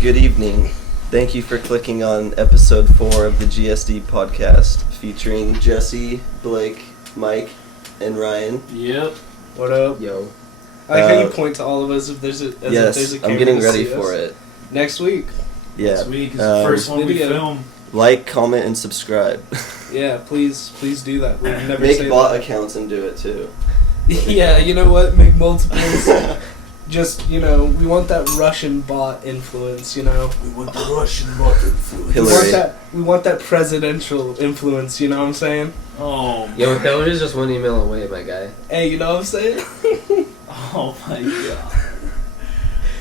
Good evening. Thank you for clicking on episode 4 of the Gsd Podcast, featuring Jesse, Blake, Mike, and Ryan. Yep. What up? Yo. I like how you point to all of us if there's a camera. Yes, I'm getting ready for it. Next week. Yeah. Next week is the first one we film. Like, comment, and subscribe. Yeah, please do that. We'll never Make bot accounts and do it too. Yeah, you know what? Make multiples. Just, we want that Russian bot influence, We want the Russian bot influence. Hillary. We want that presidential influence, you know what I'm saying? Oh, Yo, Hillary's just one email away, my guy. Hey, you know what I'm saying? Oh my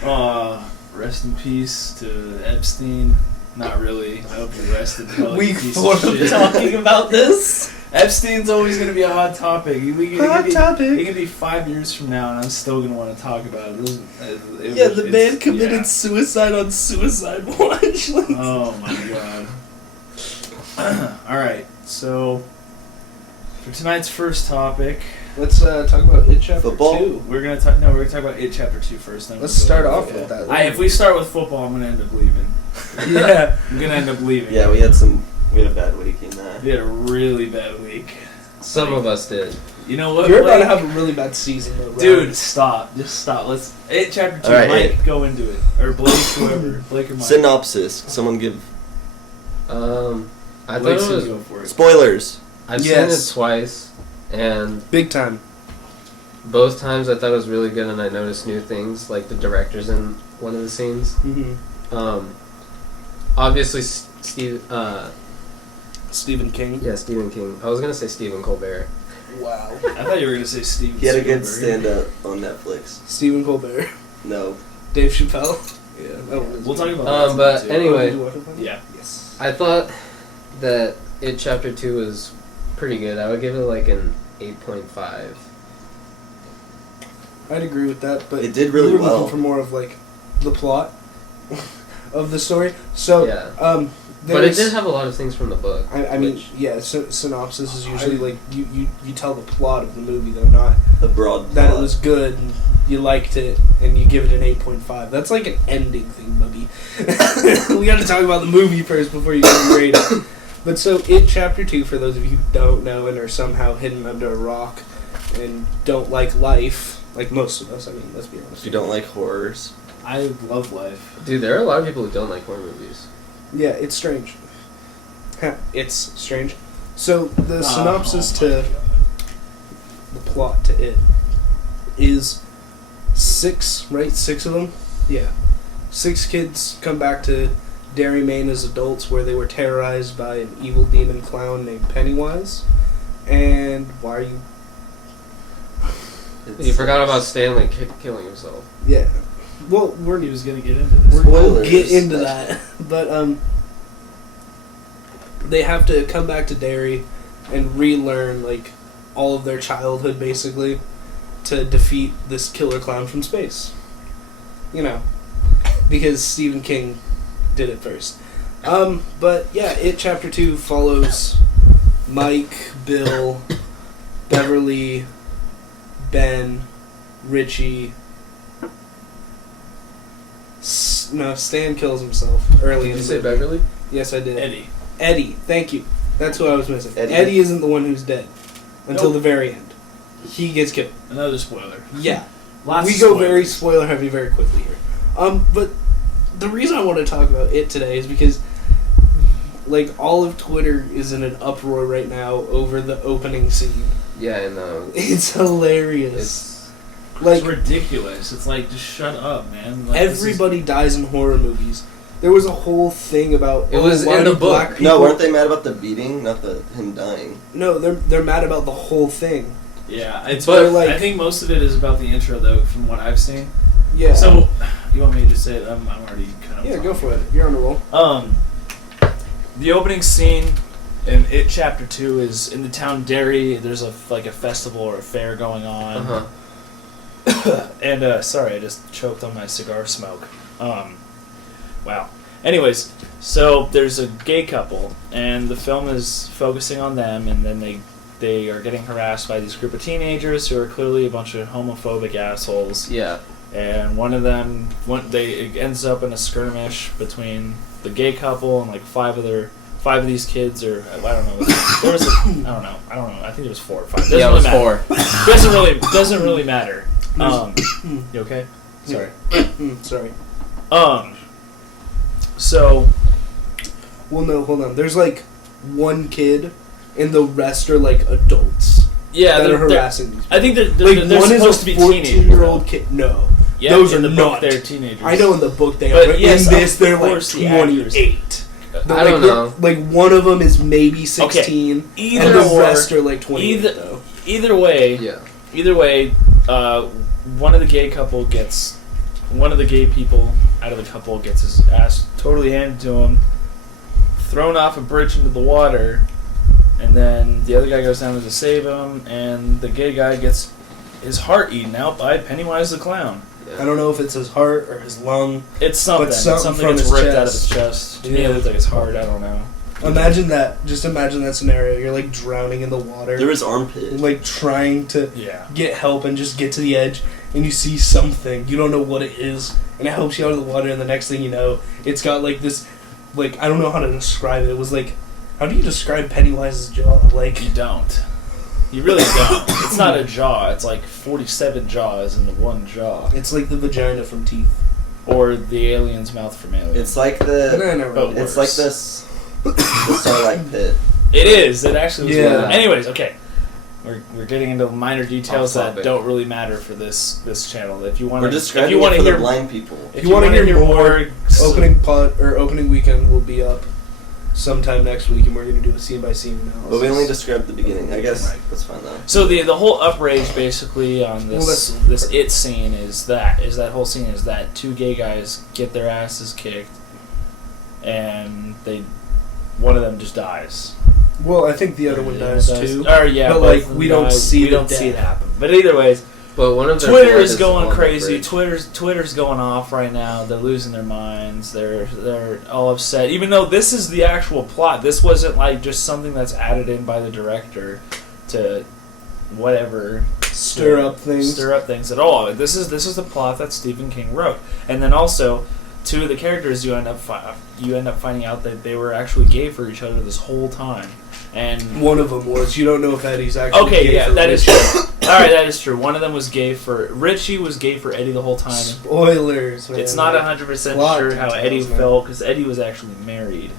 god. Rest in peace to Epstein. Not really. I hope you rest in peace. Week 4 of talking about this. Epstein's always going to be a hot topic. Hot topic. It could be 5 years from now, and I'm still going to want to talk about it. The man committed suicide on suicide watch. Oh my god. Alright, so for tonight's first topic, let's talk about It Chapter Football? 2. we're gonna talk about It Chapter 2 first. Then Let's start off with that. If we start with football, I'm gonna end up leaving. Yeah. I'm gonna end up leaving. Yeah, we had a bad week in that. We had a really bad week. Some of us did. You know what? You're about Blake? to have a really bad season, though, right? Dude, stop. Just stop. Let's It Chapter 2. Alright, Mike, go into it, or Blake, whoever. Blake or Mike. Synopsis. Someone give I thought Blake's it gonna was. go for it. spoilers. I've Yes. seen it twice, and Big time. both times I thought it was really good, and I noticed new things, like the director's in one of the scenes. Mm-hmm. Obviously, Stephen King. Stephen King. I was gonna say Stephen Colbert. Wow. I thought you were gonna say Steven He had a good Spielberg. stand-up on Netflix. Stephen Colbert. No. Dave Chappelle. Yeah. That one is We'll talk about that But too. anyway. Did you watch it? Yeah. Yes. I thought that It Chapter 2 was pretty good. I would give it like an 8.5. I'd agree with that, but It did really we were well. looking for more of like the plot of the story. So, Yeah. there's, But it did have a lot of things from the book. I mean, which- yeah. Synopsis is usually like you tell the plot of the movie, though, not The broad that plot. it was good and you liked it and you give it an 8.5. That's like an ending thing, buddy. We got to talk about the movie first before you can grade it. But so, It Chapter 2, for those of you who don't know and are somehow hidden under a rock and don't like life, like most of us, I mean, let's be honest. If you don't like horrors. I love life. Dude, there are a lot of people who don't like horror movies. Yeah, it's strange. It's strange. So, the synopsis Oh my to God. the plot to it is 6, right? 6 of them? Yeah. 6 kids come back to Derry, Maine as adults where they were terrorized by an evil demon clown named Pennywise. And why are you... You forgot about Stanley killing himself. Yeah. Well, He was gonna get into this. we'll Spoilers. get into that. But, they have to come back to Derry and relearn, like, all of their childhood, basically, to defeat this killer clown from space. You know, because Stephen King did it first. But, yeah, It Chapter 2 follows Mike, Bill, Beverly, Ben, Richie... No, Stan kills himself early Did in you the say movie. Beverly? Yes, I did. Eddie. Thank you. That's who I was missing. Eddie. Eddie isn't the one who's dead until Nope. the very end. He gets killed. Another spoiler. Yeah. Lots We of go spoilers. very spoiler heavy very quickly here. But the reason I want to talk about it today is because, like, all of Twitter is in an uproar right now over the opening scene. Yeah, I know. It's hilarious. It's Like, It's ridiculous. It's like, just shut up, man. Like, this is- everybody dies in horror movies. There was a whole thing about It was why in the do book. black people... No, weren't they mad about the beating? Not him dying. No, they're mad about the whole thing. Yeah, it's But, but like- I think most of it is about the intro, though, from what I've seen. Yeah. So, you want me to just say it? I'm already kind of. Yeah, go for it. You're on a roll. The opening scene in It Chapter 2 is in the town Derry. There's a festival or a fair going on. uh-huh. And sorry, I just choked on my cigar smoke. Wow. Anyways, so there's a gay couple, and the film is focusing on them, and then they are getting harassed by these group of teenagers who are clearly a bunch of homophobic assholes. Yeah. and one of them it ends up in a skirmish between the gay couple and like five of these kids, or I don't know. There was I don't know. I think it was 4 or 5. Yeah, it was 4. Doesn't really matter. You okay? Sorry. Sorry. So. Well, no, hold on. There's like one kid, and the rest are like adults. Yeah, that are harassing these people. I think they're one supposed to be is a 14-year-old teenagers. kid. No, Yeah, those in are the not. book they're teenagers. I know in the book they But are, but yes, in this of they're like course the actors- 28. I don't know. Like one of them is maybe 16, and the rest are like 28. Though. Either way, one of the gay people out of the couple gets his ass totally handed to him, thrown off a bridge into the water, and then the other guy goes down to save him, and the gay guy gets his heart eaten out by Pennywise the Clown. I don't know if it's his heart or his lung. It's something. But something from gets his ripped out of chest. his chest. To me, it looks like his heart. I don't know. Imagine that. Just imagine that scenario. You're like drowning in the water. There was armpit. Like trying to Yeah. get help and just get to the edge, and you see something. You don't know what it is, and it helps you out of the water, and the next thing you know, it's got like this, like, I don't know how to describe it. It was like, how do you describe Pennywise's jaw? Like, You don't. You really don't. It's not a jaw. It's like 47 jaws in the one jaw. it's like the vagina from Teeth. Or the alien's mouth from Alien. It's like But I never but really- it's like this the Starlight Pit. It is. It actually was. Yeah. Anyways, okay. We're getting into minor details Off that topic. don't really matter for this channel. If you want We're to, describing if you want it to for hear the blind people. if you wanna wanna hear more, opening weekend will be up sometime next week, and we're gonna do a scene by scene analysis. But we only described the beginning. I guess Right. that's fine though. So the whole outrage basically on Well, this that's- this it scene is that two gay guys get their asses kicked, and one of them just dies. Well, I think the other one dies too. Or yeah, but both like of them we don't die. see we the don't see it death. happen. But either ways, But one of their Twitter blood is on going the crazy. bridge. Twitter's going off right now. They're losing their minds. They're all upset. Even though this is the actual plot, this wasn't like just something that's added in by the director to whatever Stir up things. at all. This is the plot that Stephen King wrote. And then also, two of the characters you end up finding out that they were actually gay for each other this whole time. And One of them was. You don't know if Eddie's actually okay, gay yeah, for that is Richie. true. All right, that is true. One of them was gay for Richie. Was gay for Eddie the whole time. Spoilers, man. It's not 100% Plot sure how details, Eddie man. felt because Eddie was actually married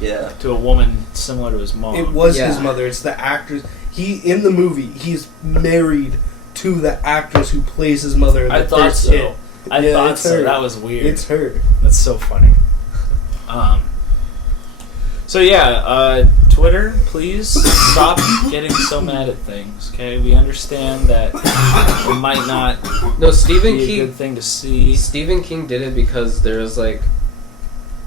Yeah. to a woman similar to his mom. It was Yeah. his mother. It's the actress. In the movie, he's married to the actress who plays his mother in the I thought first so. hit. I Yeah, thought it's so. her. That was weird. It's her. That's so funny. So yeah, Twitter, please stop getting so mad at things. Okay, we understand that it might not No, Stephen be a King. good thing to see. Stephen King did it because there was like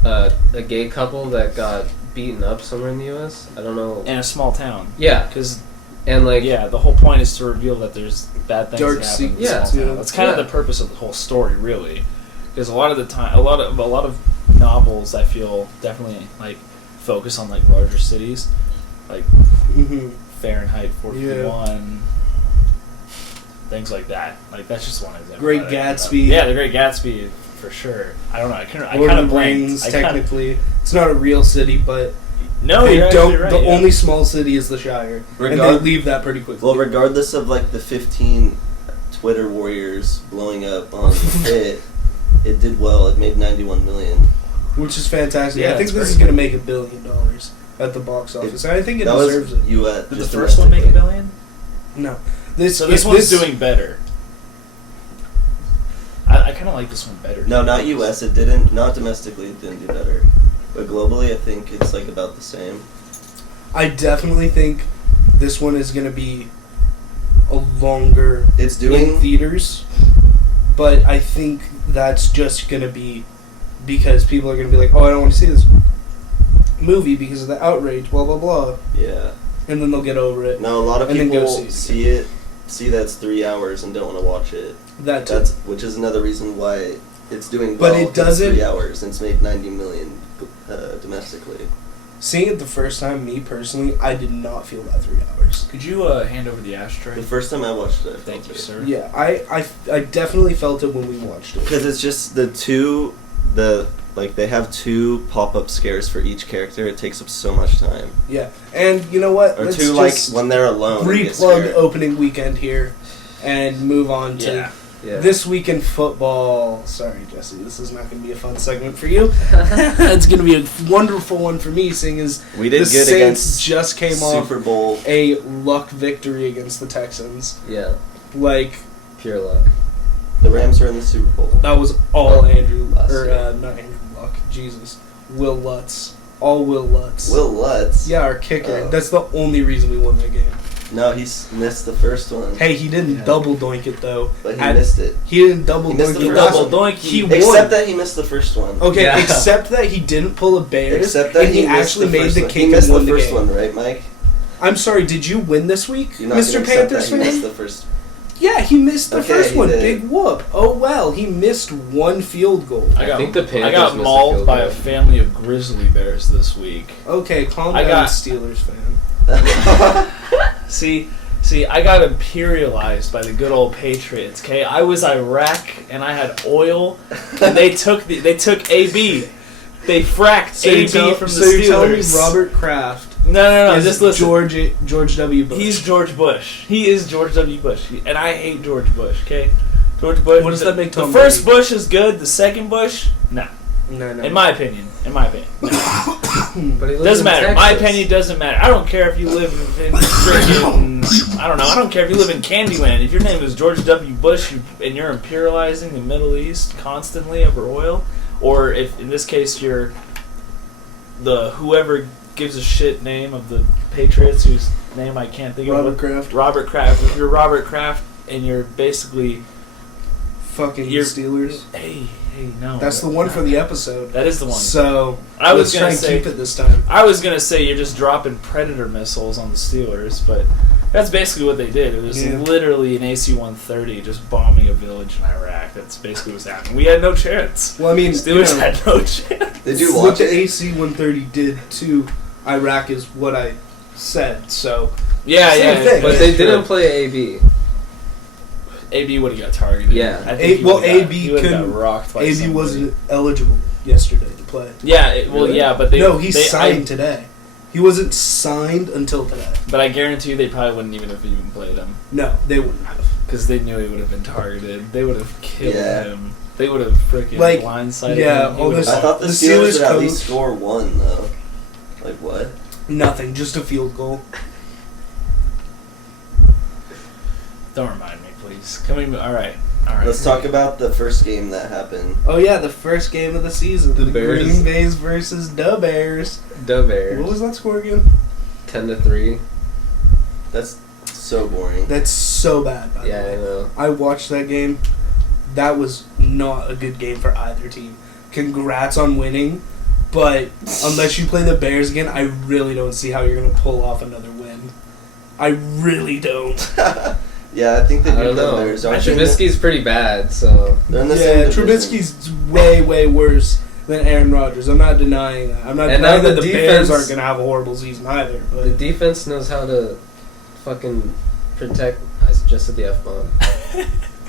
a gay couple that got beaten up somewhere in the U.S. I don't know. In a small town, Yeah, because and like yeah, the whole point is to reveal that there's bad things Dark that happen in the secrets, small town. yeah. That's kind of Yeah. the purpose of the whole story, really. Because a lot of the time, a lot of novels I feel definitely like focus on like larger cities, like Mm-hmm. Fahrenheit 451, things like that. Like that's just one example. Great that I can Gatsby. think of. Yeah, The Great Gatsby for sure. I don't know. I Lord kind of of the blanked. Rings, I kinda- technically, it's not a real city, but No, they you're don't. actually right, the yeah. only small city is the Shire, and they leave that pretty quickly. Well, regardless of like the 15 Twitter warriors blowing up on it did well. It made 91 million. Which is fantastic. Yeah, I think it's this great. is going to make $1 billion at the box office. And I think it that deserves was it. U.S. Did the just first one make $1 domestically. billion? No, So this one's doing better. I kind of like this one better. No, not U.S. It didn't. Not domestically. It didn't do better. But globally, I think it's like about the same. I definitely think this one is going to be a longer It's in doing. theaters, but I think that's just going to be because people are going to be like, oh, I don't want to see this movie because of the outrage, blah, blah, blah. Yeah. And then they'll get over it. No, a lot of And then go people see it see that it's 3 hours and don't want to watch it. That too. Which is another reason why it's doing But well. it doesn't- 3 hours and it's made 90 million domestically. Seeing it the first time, me personally, I did not feel that 3 hours. Could you hand over the ashtray? The first time I watched it, I Thank felt you, it. sir. Yeah, I definitely felt it when we watched it. Because it's just they have 2 pop-up scares for each character. It takes up so much time. Yeah, and you know what? Or Let's 2, just when they're alone. and get replug scared. opening weekend here, and move on to Yeah. this week in football. Sorry, Jesse, this is not going to be a fun segment for you. It's going to be a wonderful one for me, seeing as We did the good Saints against just came off Super Bowl. a luck victory against the Texans. Yeah. Like, Pure luck. The Rams were in the Super Bowl. that was all Andrew, Last or year. not Andrew Luck, Jesus, Will Lutz. All Will Lutz. Will Lutz? Yeah, our kicker. Oh. That's the only reason we won that game. No, he missed the first one. Hey, he didn't Yeah. double doink it though. But he missed it. He didn't double He missed doink the it. first last one. one. Doink. He Except won. that he missed the first one. Okay, Yeah. except that he didn't pull a Bears, Except that and he missed actually the made first the one. kick He missed and won the the first game. one, right, Mike? I'm sorry, did you win this week, You're not Mr. gonna accept Panthers that he missed fan? the first. Yeah, he missed the Okay, first he one. did. Big whoop. Oh well, he missed 1 field goal. I think the Panthers I got missed a mauled field by goal. a family of grizzly bears this week. Okay, calm I down, got- Steelers fan. See, I got imperialized by the good old Patriots. Okay, I was Iraq and I had oil, and they took AB. They fracked So AB you're tell- from the so you're telling me Steelers. Robert Kraft No. is Just listen. George W. Bush. He's George Bush. He is George W. Bush, and I hate George Bush. Okay, George Bush. What does that make Tom The first Brady? Bush is good. The second Bush, nah. no. In my opinion. No. But he lives Doesn't in matter. My Texas. opinion doesn't matter. I don't care if you live in freaking, I don't know. I don't care if you live in Candyland. If your name is George W. Bush and you're imperializing the Middle East constantly over oil, or if in this case you're the whoever gives a shit name of the Patriots whose name I can't think Robert of. Kraft. Robert Kraft. If you're Robert Kraft and you're basically Fucking You're- Steelers. hey, no. That's the one for the episode. That is the one. So I was let's try gonna and say keep it this time. I was gonna say you're just dropping Predator missiles on the Steelers, but that's basically what they did. It was Yeah. literally an AC-130 just bombing a village in Iraq. That's basically what's happening. We had no chance. Well, I mean, Steelers you know, had no chance. Did you what watch the it? AC-130 did to Iraq is what I said. So Yeah, Same yeah. thing. But yeah, they sure. didn't play AB. AB would have got targeted. Yeah. I think he well, would've got- AB he would've got couldn't- rocked by AB somebody. wasn't eligible yesterday to play. Yeah, Really? yeah, but they no, he they- signed today. He wasn't signed until today. But I guarantee you they probably wouldn't even have even played him No, they wouldn't have. because they knew he would have been targeted. They would have killed Yeah. him. They would have freaking Like, blindsided yeah, him. He all would've this- I thought the The Steelers Steelers would at least coach- score 1, though. Like, what? Nothing, just a field goal. Don't remind me, please. Can we? All right. Let's talk about the first game that happened. Oh yeah, the first game of the season. The The Bears. Green Bay's versus the Bears. The Bears. What was that score again? 10-3. That's so boring. That's so bad, by Yeah, the I way. know. I watched that game. That was not a good game for either team. Congrats on winning, but unless you play the Bears again, I really don't see how you're going to pull off another win. I really don't. Yeah, I think they I beat don't the know. Bears. Aren't they? Trubisky's pretty bad, so They're in the same Yeah, division. Trubisky's way, way worse than Aaron Rodgers. I'm not denying that. I'm not And denying now that the the Bears defense- aren't going to have a horrible season either. the But defense knows how to fucking protect. I just said the F-bomb.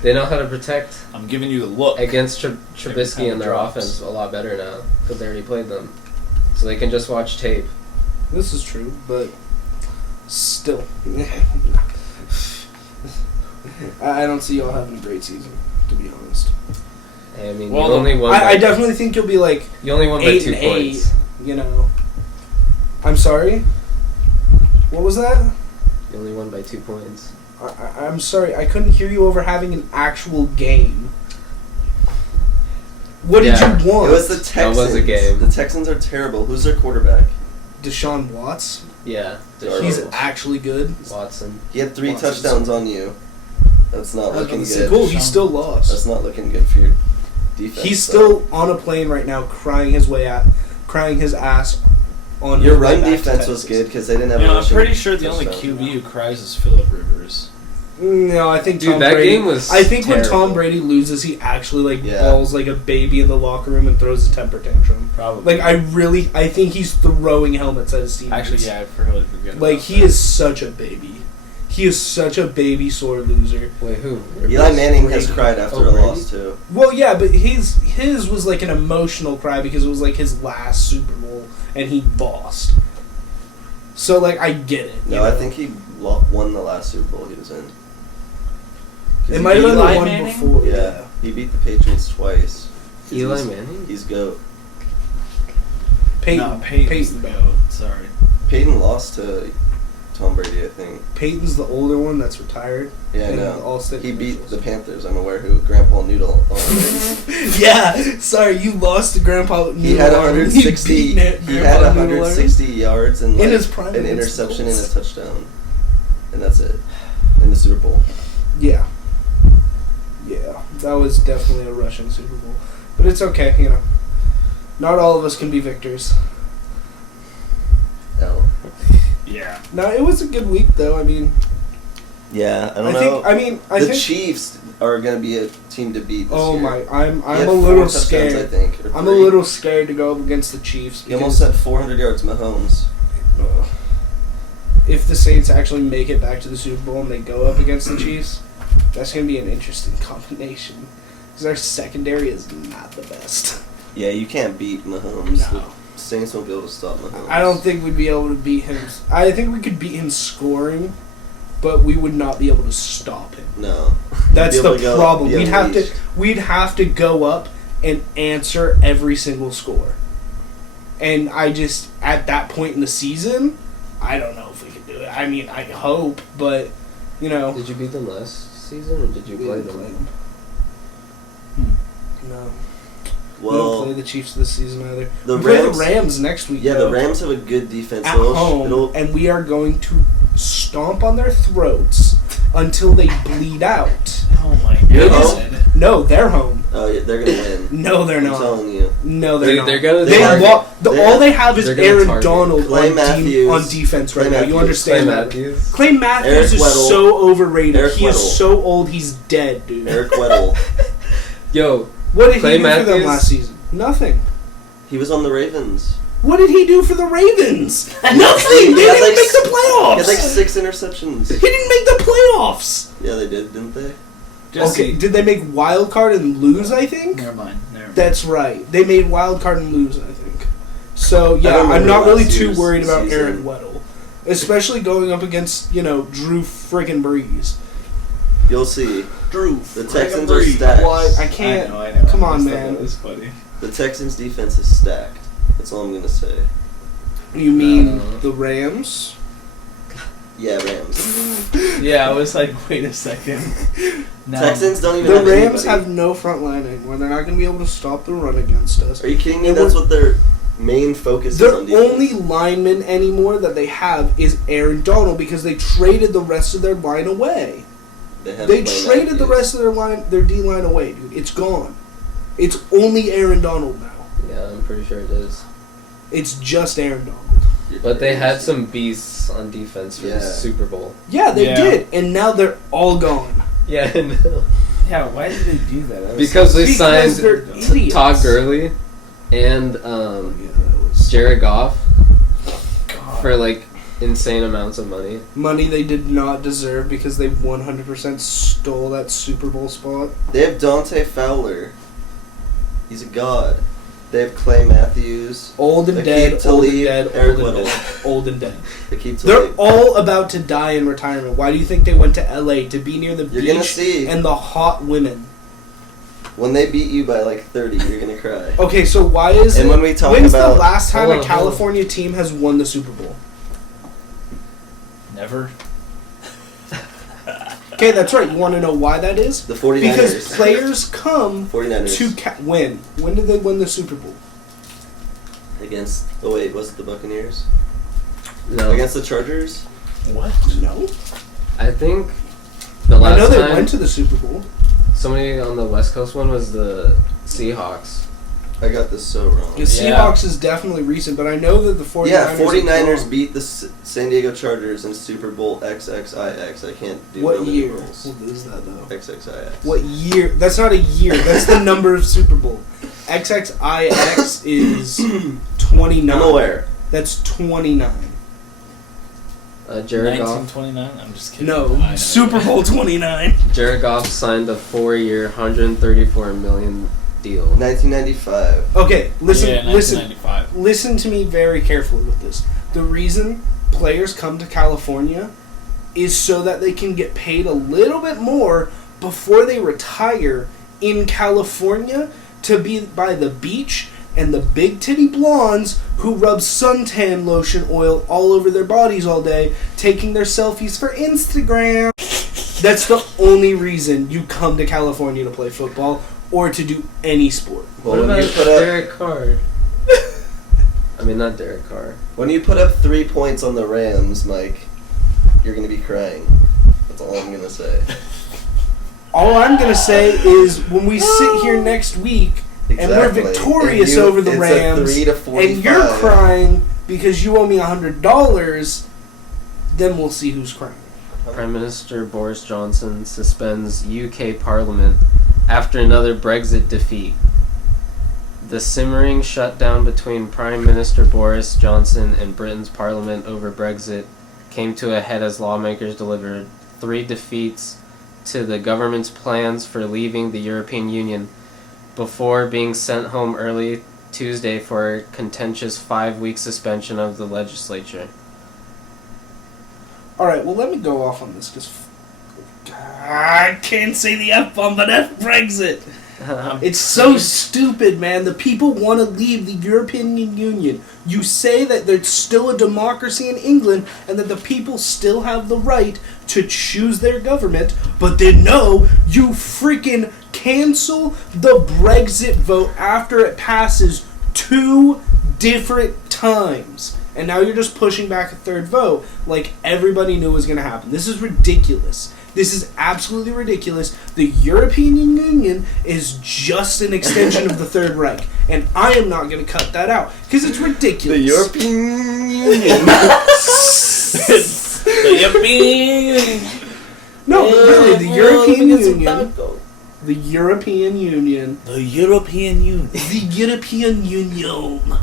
They know how to protect I'm giving you the look. against Every Trubisky time and it their drops. offense a lot better now because they already played them, so they can just watch tape. this is true, but still. I don't see y'all having a great season, to be honest. I mean, Well, you only won. I by, definitely think you'll be like you only won by 8 2 and 8. points. You know. I'm sorry. What was that? You only won by 2 points. I'm sorry. I couldn't hear you over having an actual game. What Yeah. did you want? It was the Texans. That was a game. The Texans are terrible. Who's their quarterback? Deshaun Watts. Yeah, Darnold. He's Terrible. actually good. Watson. He had 3 Watson's- touchdowns on you. That's not looking good. Cool. He still lost. That's not looking good for your defense. He's though. still on a plane right now, crying his ass on. Your his way run back to defense was Texas. good because they didn't have. You a know, I'm rushing pretty sure the only touchdown. QB who cries is Phillip Rivers. No, I think Dude, Tom that Brady. game was I think when Tom terrible. Brady loses, he actually Yeah. balls like a baby in the locker room and throws a temper tantrum. Probably. I think he's throwing helmets at his teammates. Actually, yeah, I really forget. Like about he that. is such a baby. He is such a baby sore loser. Wait, who? Eli Manning has Brady. cried after Oh, a Brady? loss too. Well, yeah, but his was like an emotional cry because it was like his last Super Bowl and he lost. So like I get it. you No, I know? think he won the last Super Bowl he was in. 'Cause It he might have beat- been the Eli one Manning? before. Yeah, he beat the Patriots twice. 'Cause Eli he's- Manning? He's GOAT. Peyton. No, Peyton's the Peyton. goat. Sorry. Peyton lost to Tom Brady, I think. Peyton's the older one that's retired. Yeah, I And know. All-State He beat commercials. the Panthers. I'm aware who Grandpa Noodle. Yeah, sorry, you lost to Grandpa. He had 160. He had 160 yards and In like, his prime an against the interception and a Colts. touchdown, and that's it in the Super Bowl. Yeah. Yeah, that was definitely a rushing Super Bowl. But it's okay, you know. Not all of us can be victors. L. Yeah. No, it was a good week, though. I mean, Yeah, I don't I know. think. I the think. Chiefs are going to be a team to beat this Oh year. my! I'm He had a 4 little touchdowns, scared. I think, or I'm a 3. little scared to go up against the Chiefs. He almost had 400 yards, Mahomes. Ugh. If the Saints actually make it back to the Super Bowl and they go up against the Chiefs, that's going to be an interesting combination. Because our secondary is not the best. Yeah, you can't beat Mahomes. No. The Saints won't be able to stop Mahomes. I don't think we'd be able to beat him. I think we could beat him scoring, but we would not be able to stop him. No. That's Be able the to go problem. be unleashed. We'd have to go up and answer every single score. And I just at that point in the season, I don't know if we could do it. I mean, I hope, but you know, Did you beat them last season, or did you we play didn't them? No, we don't Well, play the Chiefs this season either. the we play Rams. the Rams next week. Yeah, though, the Rams have a good defense. at So home, it'll- and we are going to stomp on their throats until they bleed out. Oh my You're god. No, they're home. oh, yeah, they're going to win. No, they're I'm not. telling you. No, they're Dude, not. they're gonna They target- all they have is they're gonna Aaron target Donald Clay on, Matthews. on defense right Clay now. You Matthews. Clay understand that? Matthews. Clay Matthews Eric is Weddle. so overrated. Eric he is Weddle. so old. He's dead, dude. Eric Weddle. Yo, What did Clay he do for them Matthews- last season? Nothing. He was on the Ravens. What did he do for the Ravens? Nothing. He They had didn't like make the He playoffs. had like 6 interceptions. He didn't make the playoffs. Yeah, they did, didn't they? Jesse. Okay, did they make wild card and lose? I think. Never mind. That's right. They made wild card and lose, I think. So I yeah, remember I'm not really last too year's worried about season. Aaron Weddle, especially going up against Drew friggin' Brees. You'll see. Drew. The Texans are stacked. What? I can't. I know. Come on, I just thought man. That was funny. The Texans' defense is stacked. That's all I'm going to say. You mean No. the Rams? Yeah, Rams. Yeah, I was like, wait a second. No. Texans don't even The have Rams anybody. have no front line anymore. They're not going to be able to stop the run against us. Are you kidding me? And That's we're- what their main focus is Their on defense. only lineman anymore that they have is Aaron Donald because they traded the rest of their line away. They traded the rest of their D line away, dude. It's gone. It's only Aaron Donald now. yeah, I'm pretty sure it is. It's just Aaron Donald. But they had some beasts on defense for the Yeah. Super Bowl. Yeah, they Yeah. did, and now they're all gone. Yeah, I know. Yeah, why did they do that? That was Because they Because signed they're idiots. Todd Gurley and Yeah, that was Jared Goff God. for like insane amounts of money. money they did not deserve because they 100% stole that Super Bowl spot. They have Dante Fowler. He's a god. They have Clay Matthews. Old and Akeem dead, old and Talib, dead, Eric old and Weddle. dead, old and dead. They keep They're Talib. all about to die in retirement. Why do you think they went to LA to be near the You're gonna beach see. and the hot women? When they beat you by like 30, you're going to cry. Okay, so why is And it? when we talk when's about- the last time Hold a on, California team has won the Super Bowl? Never. Okay, that's right. You want to know why that is? The 49ers. Because players come 49ers. to win. When did they win the Super Bowl? Against, oh wait, was it the Buccaneers? No, Against the Chargers? What? No. I think the I last know they time went to the Super Bowl. somebody on the West Coast one was the Seahawks. I got this so wrong. The Seahawks is definitely recent, but I know that the 49ers... Yeah, 49ers beat the San Diego Chargers in Super Bowl XXIX. I can't do What year? rolls. What is that, though? XXIX. What year? That's not a year. That's the number of Super Bowl. XXIX is 29. I'm aware. That's 29. Jared Goff. 1929? I'm just kidding. No, I know. Super Bowl 29. Jared Goff signed a 4-year, $134 million deal. 1995. Okay, listen, Yeah, 1995. listen to me very carefully with this. The reason players come to California is so that they can get paid a little bit more before they retire in California to be by the beach and the big titty blondes who rub suntan lotion oil all over their bodies all day, taking their selfies for Instagram. That's the only reason you come to California to play football or to do any sport. Well, What when about you put up Derek Carr? I mean, not Derek Carr. when you put up 3 points on the Rams, Mike, you're gonna be crying. That's all I'm gonna say. All I'm going to say is when we sit here next week and we're Exactly. victorious And you- over the it's a Rams 3 to 45. and you're crying because you owe me $100, then we'll see who's crying. Prime Minister Boris Johnson suspends UK Parliament after another Brexit defeat. The simmering shutdown between Prime Minister Boris Johnson and Britain's Parliament over Brexit came to a head as lawmakers delivered 3 defeats to the government's plans for leaving the European Union before being sent home early Tuesday for a contentious 5-week suspension of the legislature. Alright, well, let me go off on this because I can't say the F-bomb, but F Brexit. It's so stupid, man. The people want to leave the European Union. You say that there's still a democracy in England and that the people still have the right to choose their government, but then no, you freaking cancel the Brexit vote after it passes 2 different times. And now you're just pushing back a third vote like everybody knew was going to happen. This is ridiculous. This is absolutely ridiculous. The European Union is just an extension of the Third Reich. And I am not going to cut that out because it's ridiculous. The European Union. The European. No, but really, the European Union. The European Union. The European Union. The European Union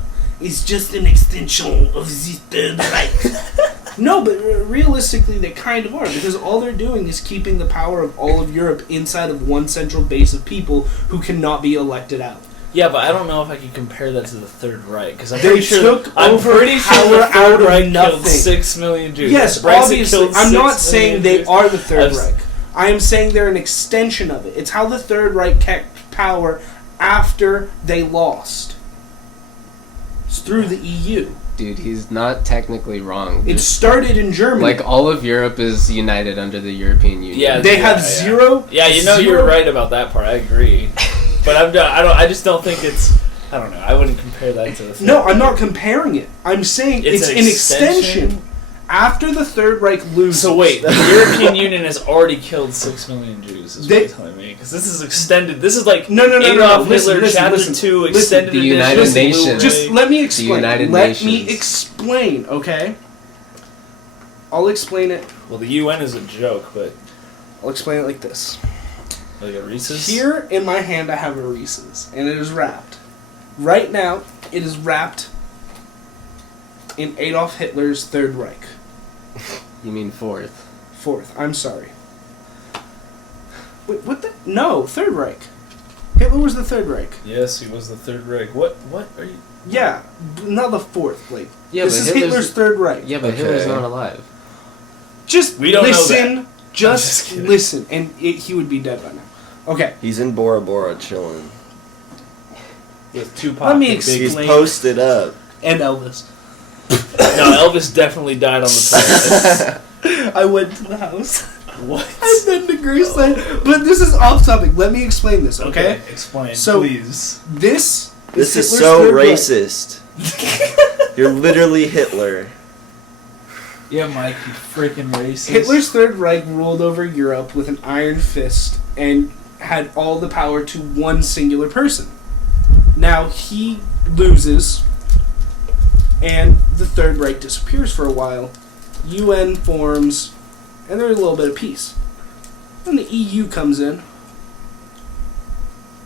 is just an extension of the Third Reich. No, but realistically, they kind of are, because all they're doing is keeping the power of all of Europe inside of one central base of people who cannot be elected out. Yeah, but I don't know if I can compare that to the Third Reich, because I'm They pretty sure took the over Third power out of Reich killed nothing. 6 million Jews. Yes, Brexit obviously. killed I'm 6 not saying million they Jews. are the Third I've- Reich. I am saying they're an extension of it. It's how the Third Reich kept power after they lost. It's through the EU. Dude, he's not technically wrong. It Just, started in Germany. like, all of Europe is united under the European Union. Yeah, They have yeah. zero. Yeah, you know zero- you're right about that part. I agree, but I just don't think it's. I don't know. I wouldn't compare that to the. No, I'm not comparing it. I'm saying it's an extension. After the Third Reich loses. So wait, the European Union has already killed 6 million Jews. Is what They- you're telling me? Because this is extended. This is like No. Adolf Listen, Hitler listen, Chapter listen. 2 Listen. extended The edition. United Listen, Nations. Just let me explain. United Let me Nations. explain, okay? I'll explain it. Well, the UN is a joke, but I'll explain it like this. like a Reese's. Here in my hand, I have a Reese's, and it is wrapped. Right now, it is wrapped in Adolf Hitler's Third Reich. You mean 4th. Fourth. I'm sorry. Wait, what the? No, Third Reich. Hitler was the Third Reich. Yes, he was the Third Reich. What are you? Yeah, not the fourth. Like, Yeah, this but is Hitler's- Hitler's Third Reich. Yeah, but Okay. Hitler's not alive. Just We don't know listen. that. Just just kidding. listen, and he would be dead by now. Okay. He's in Bora Bora chilling. With Tupac. Let me the big- explain. He's posted up. And Elvis. No, Elvis definitely died on the planet. I went to the house. What? I've been to Graceland. But this is off topic. Let me explain this, okay? Explain, So- please. This This is Hitler's so Third Reich. racist. You're literally Hitler. Yeah, Mike, you freaking racist. Hitler's Third Reich ruled over Europe with an iron fist and had all the power to one singular person. Now he loses, and the Third Reich disappears for a while. UN forms, and there's a little bit of peace. Then the EU comes in.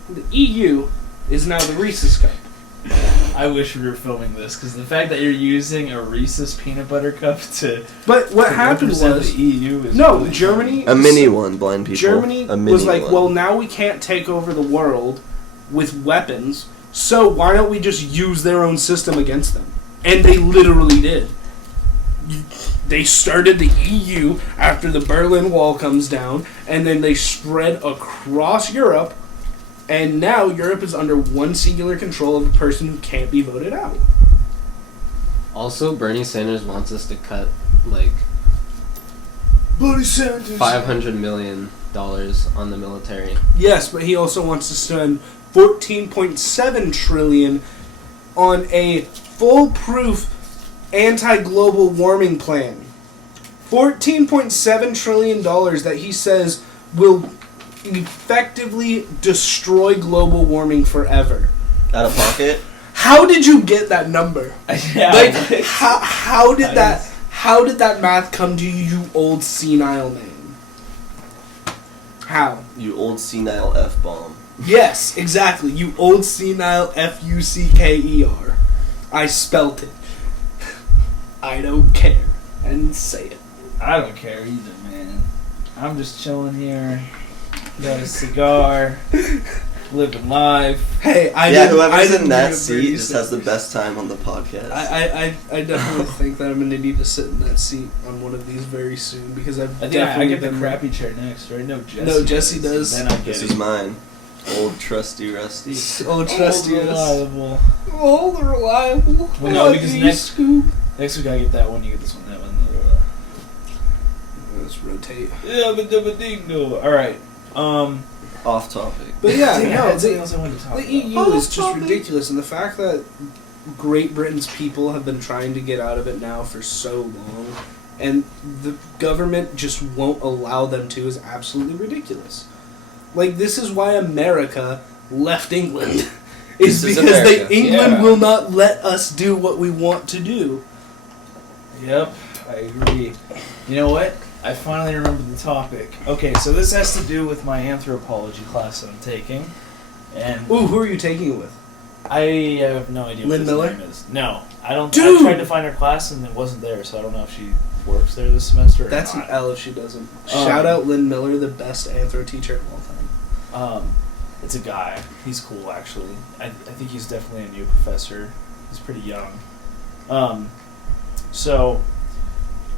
The EU is now the Reese's Cup. I wish we were filming this, because the fact that you're using a Reese's peanut butter cup to... But what to happened represent was... the EU is No, really Germany... A mini one, blind people. Germany a mini was like, one. well, now we can't take over the world with weapons, so why don't we just use their own system against them? And they literally did. They started the EU after the Berlin Wall comes down, and then they spread across Europe, and now Europe is under one singular control of a person who can't be voted out. Also, Bernie Sanders wants us to cut, like, Bernie Sanders. $500 million on the military. Yes, but he also wants to spend $14.7 trillion on a foolproof anti-global warming plan. $14.7 trillion that he says will effectively destroy global warming forever. Out of pocket? How did you get that number? Yeah, Like, how did that math come to you, you old senile man? How? You old senile F-bomb. Yes, exactly. You old senile F-U-C-K-E-R. I spelt it. I don't care. And say it. I don't care either, man. I'm just chilling here, got a cigar, living life. Hey, I whoever's didn't in that do seat Bernie just has the Sanders. best time on the podcast. I definitely think that I'm going to need to sit in that seat on one of these very soon because I've I think definitely I get the been crappy chair next, right? No, Jesse. No, Jesse does. Then I get This it. is mine. Old trusty Rusty. Oh, trusty Old, us. reliable. All the reliable. Well, no, because Lucky next- Scoop. Next week I get that one, you get this one, that one. Let's rotate. Yeah, but ding do. All right. Off topic. But yeah, Dang, I no, had something the else I wanted to talk The about. EU is just ridiculous, and the fact that Great Britain's people have been trying to get out of it now for so long, and the government just won't allow them to, is absolutely ridiculous. Like, this is why America left England. Is This is because America. England Yeah. will not let us do what we want to do. Yep, I agree. You know what? I finally remembered the topic. Okay, so this has to do with my anthropology class that I'm taking, and Ooh, who are you taking it with? I have no idea what Lynn his Miller? name is. No, I don't. Dude! I tried to find her class and it wasn't there, so I don't know if she works there this semester or That's an not. L if she doesn't. Shout out Lynn Miller, the best anthro teacher of all time. It's a guy. He's cool, actually. I think he's definitely a new professor. He's pretty young. So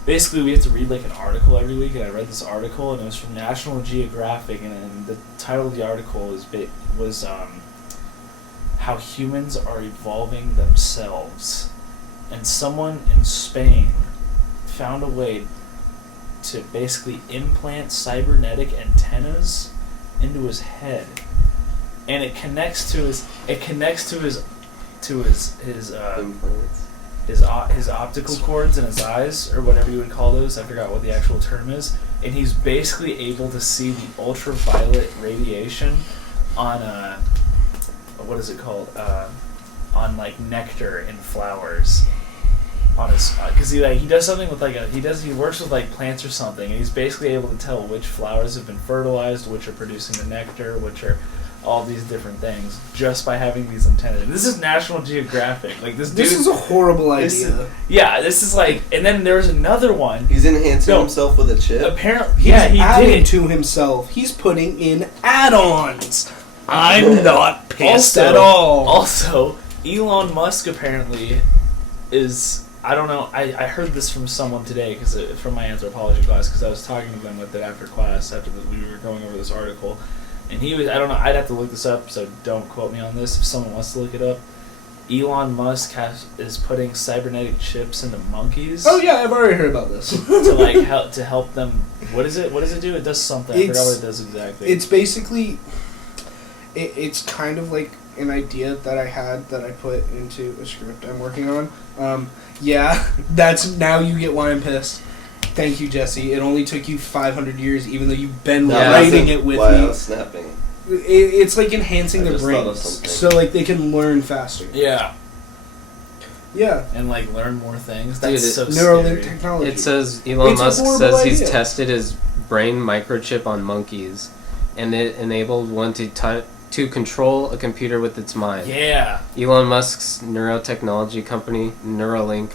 basically, we have to read like an article every week, and I read this article, and it was from National Geographic, and the title of the article was how humans are evolving themselves, and someone in Spain found a way to basically implant cybernetic antennas into his head, and it connects to his Implants. his optical cords in his eyes, or whatever you would call those. I forgot what the actual term is. And he's basically able to see the ultraviolet radiation on what is it called? On like nectar in flowers. On his, because he does something with he works with like plants or something, and he's basically able to tell which flowers have been fertilized, which are producing the nectar, which are all these different things, just by having these antennas. This is National Geographic. Like this dude. This is a horrible this idea. this is like, and then there was another one. He's enhancing No. himself with a chip. Apparently, He's yeah, he adding did. to himself. He's putting in add-ons. I'm not pissed Also- at all. Also, Elon Musk apparently is. I don't know. I heard this from someone today from my anthropology class, because I was talking to them with it after class we were going over this article, and he was. I don't know. I'd have to look this up, so don't quote me on this. If someone wants to look it up, Elon Musk is putting cybernetic chips into monkeys. Oh yeah, I've already heard about this. To like help them. What is it? What does it do? It does something. I forgot what it does exactly. It's basically, it's kind of like an idea that I had that I put into a script I'm working on. Yeah, that's now you get why I'm pissed. Thank you, Jesse. It only took you 500 years, even though you've been No, writing that's it with why I me. was snapping. It's like enhancing I their just thought of brains, something. so like they can learn faster. Yeah. Yeah, And like learn more things. Dude, That's so Neuralink scary. technology. It says Elon It's a Musk horrible says he's idea. tested his brain microchip on monkeys, and it enabled one to control a computer with its mind. Yeah. Elon Musk's neurotechnology company, Neuralink,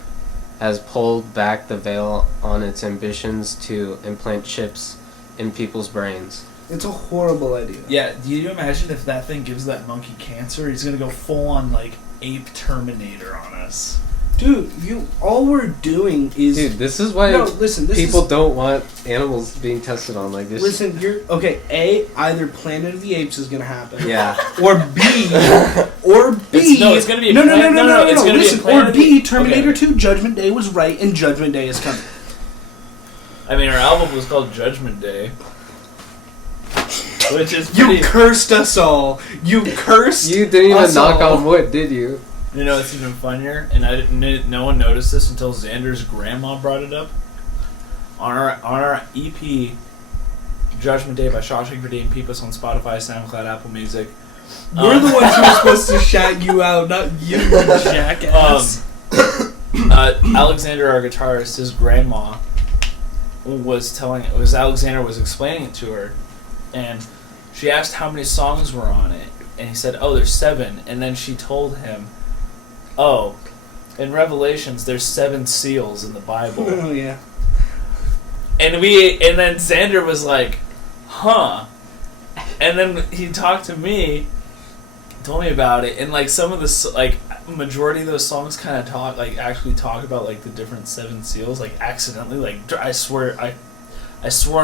has pulled back the veil on its ambitions to implant chips in people's brains. It's a horrible idea. Yeah, do you imagine if that thing gives that monkey cancer? He's gonna go full on like ape Terminator on us. Dude, all we're doing is Dude, this is why no. Listen, this people is, don't want animals being tested on like this. Listen, you're okay. Either Planet of the Apes is gonna happen. Yeah. Or B. It's gonna be a no. it's gonna be a Listen, Planet or of B. the- Terminator okay. 2. Judgment Day was right, and Judgment Day is coming. I mean, our album was called Judgment Day, which is You pretty. cursed us all. You cursed. You didn't even us knock all. on wood, did you? You know, it's even funnier, and I didn't. No one noticed this until Xander's grandma brought it up. On our EP, Judgment Day by Shawshank Redeemed, keep us on Spotify, SoundCloud, Apple Music. We're the ones who are supposed to shout you out, not you, jackass. Alexander, our guitarist, his grandma Alexander was explaining it to her, and she asked how many songs were on it, and he said, "Oh, there's 7." And then she told him, "Oh, in Revelations, there's 7 seals in the Bible." Oh yeah. And then Xander was like, "Huh?" And then he talked to me, told me about it, and like some of the majority of those songs kind of actually talk about like the different 7 seals, like accidentally. Like I swear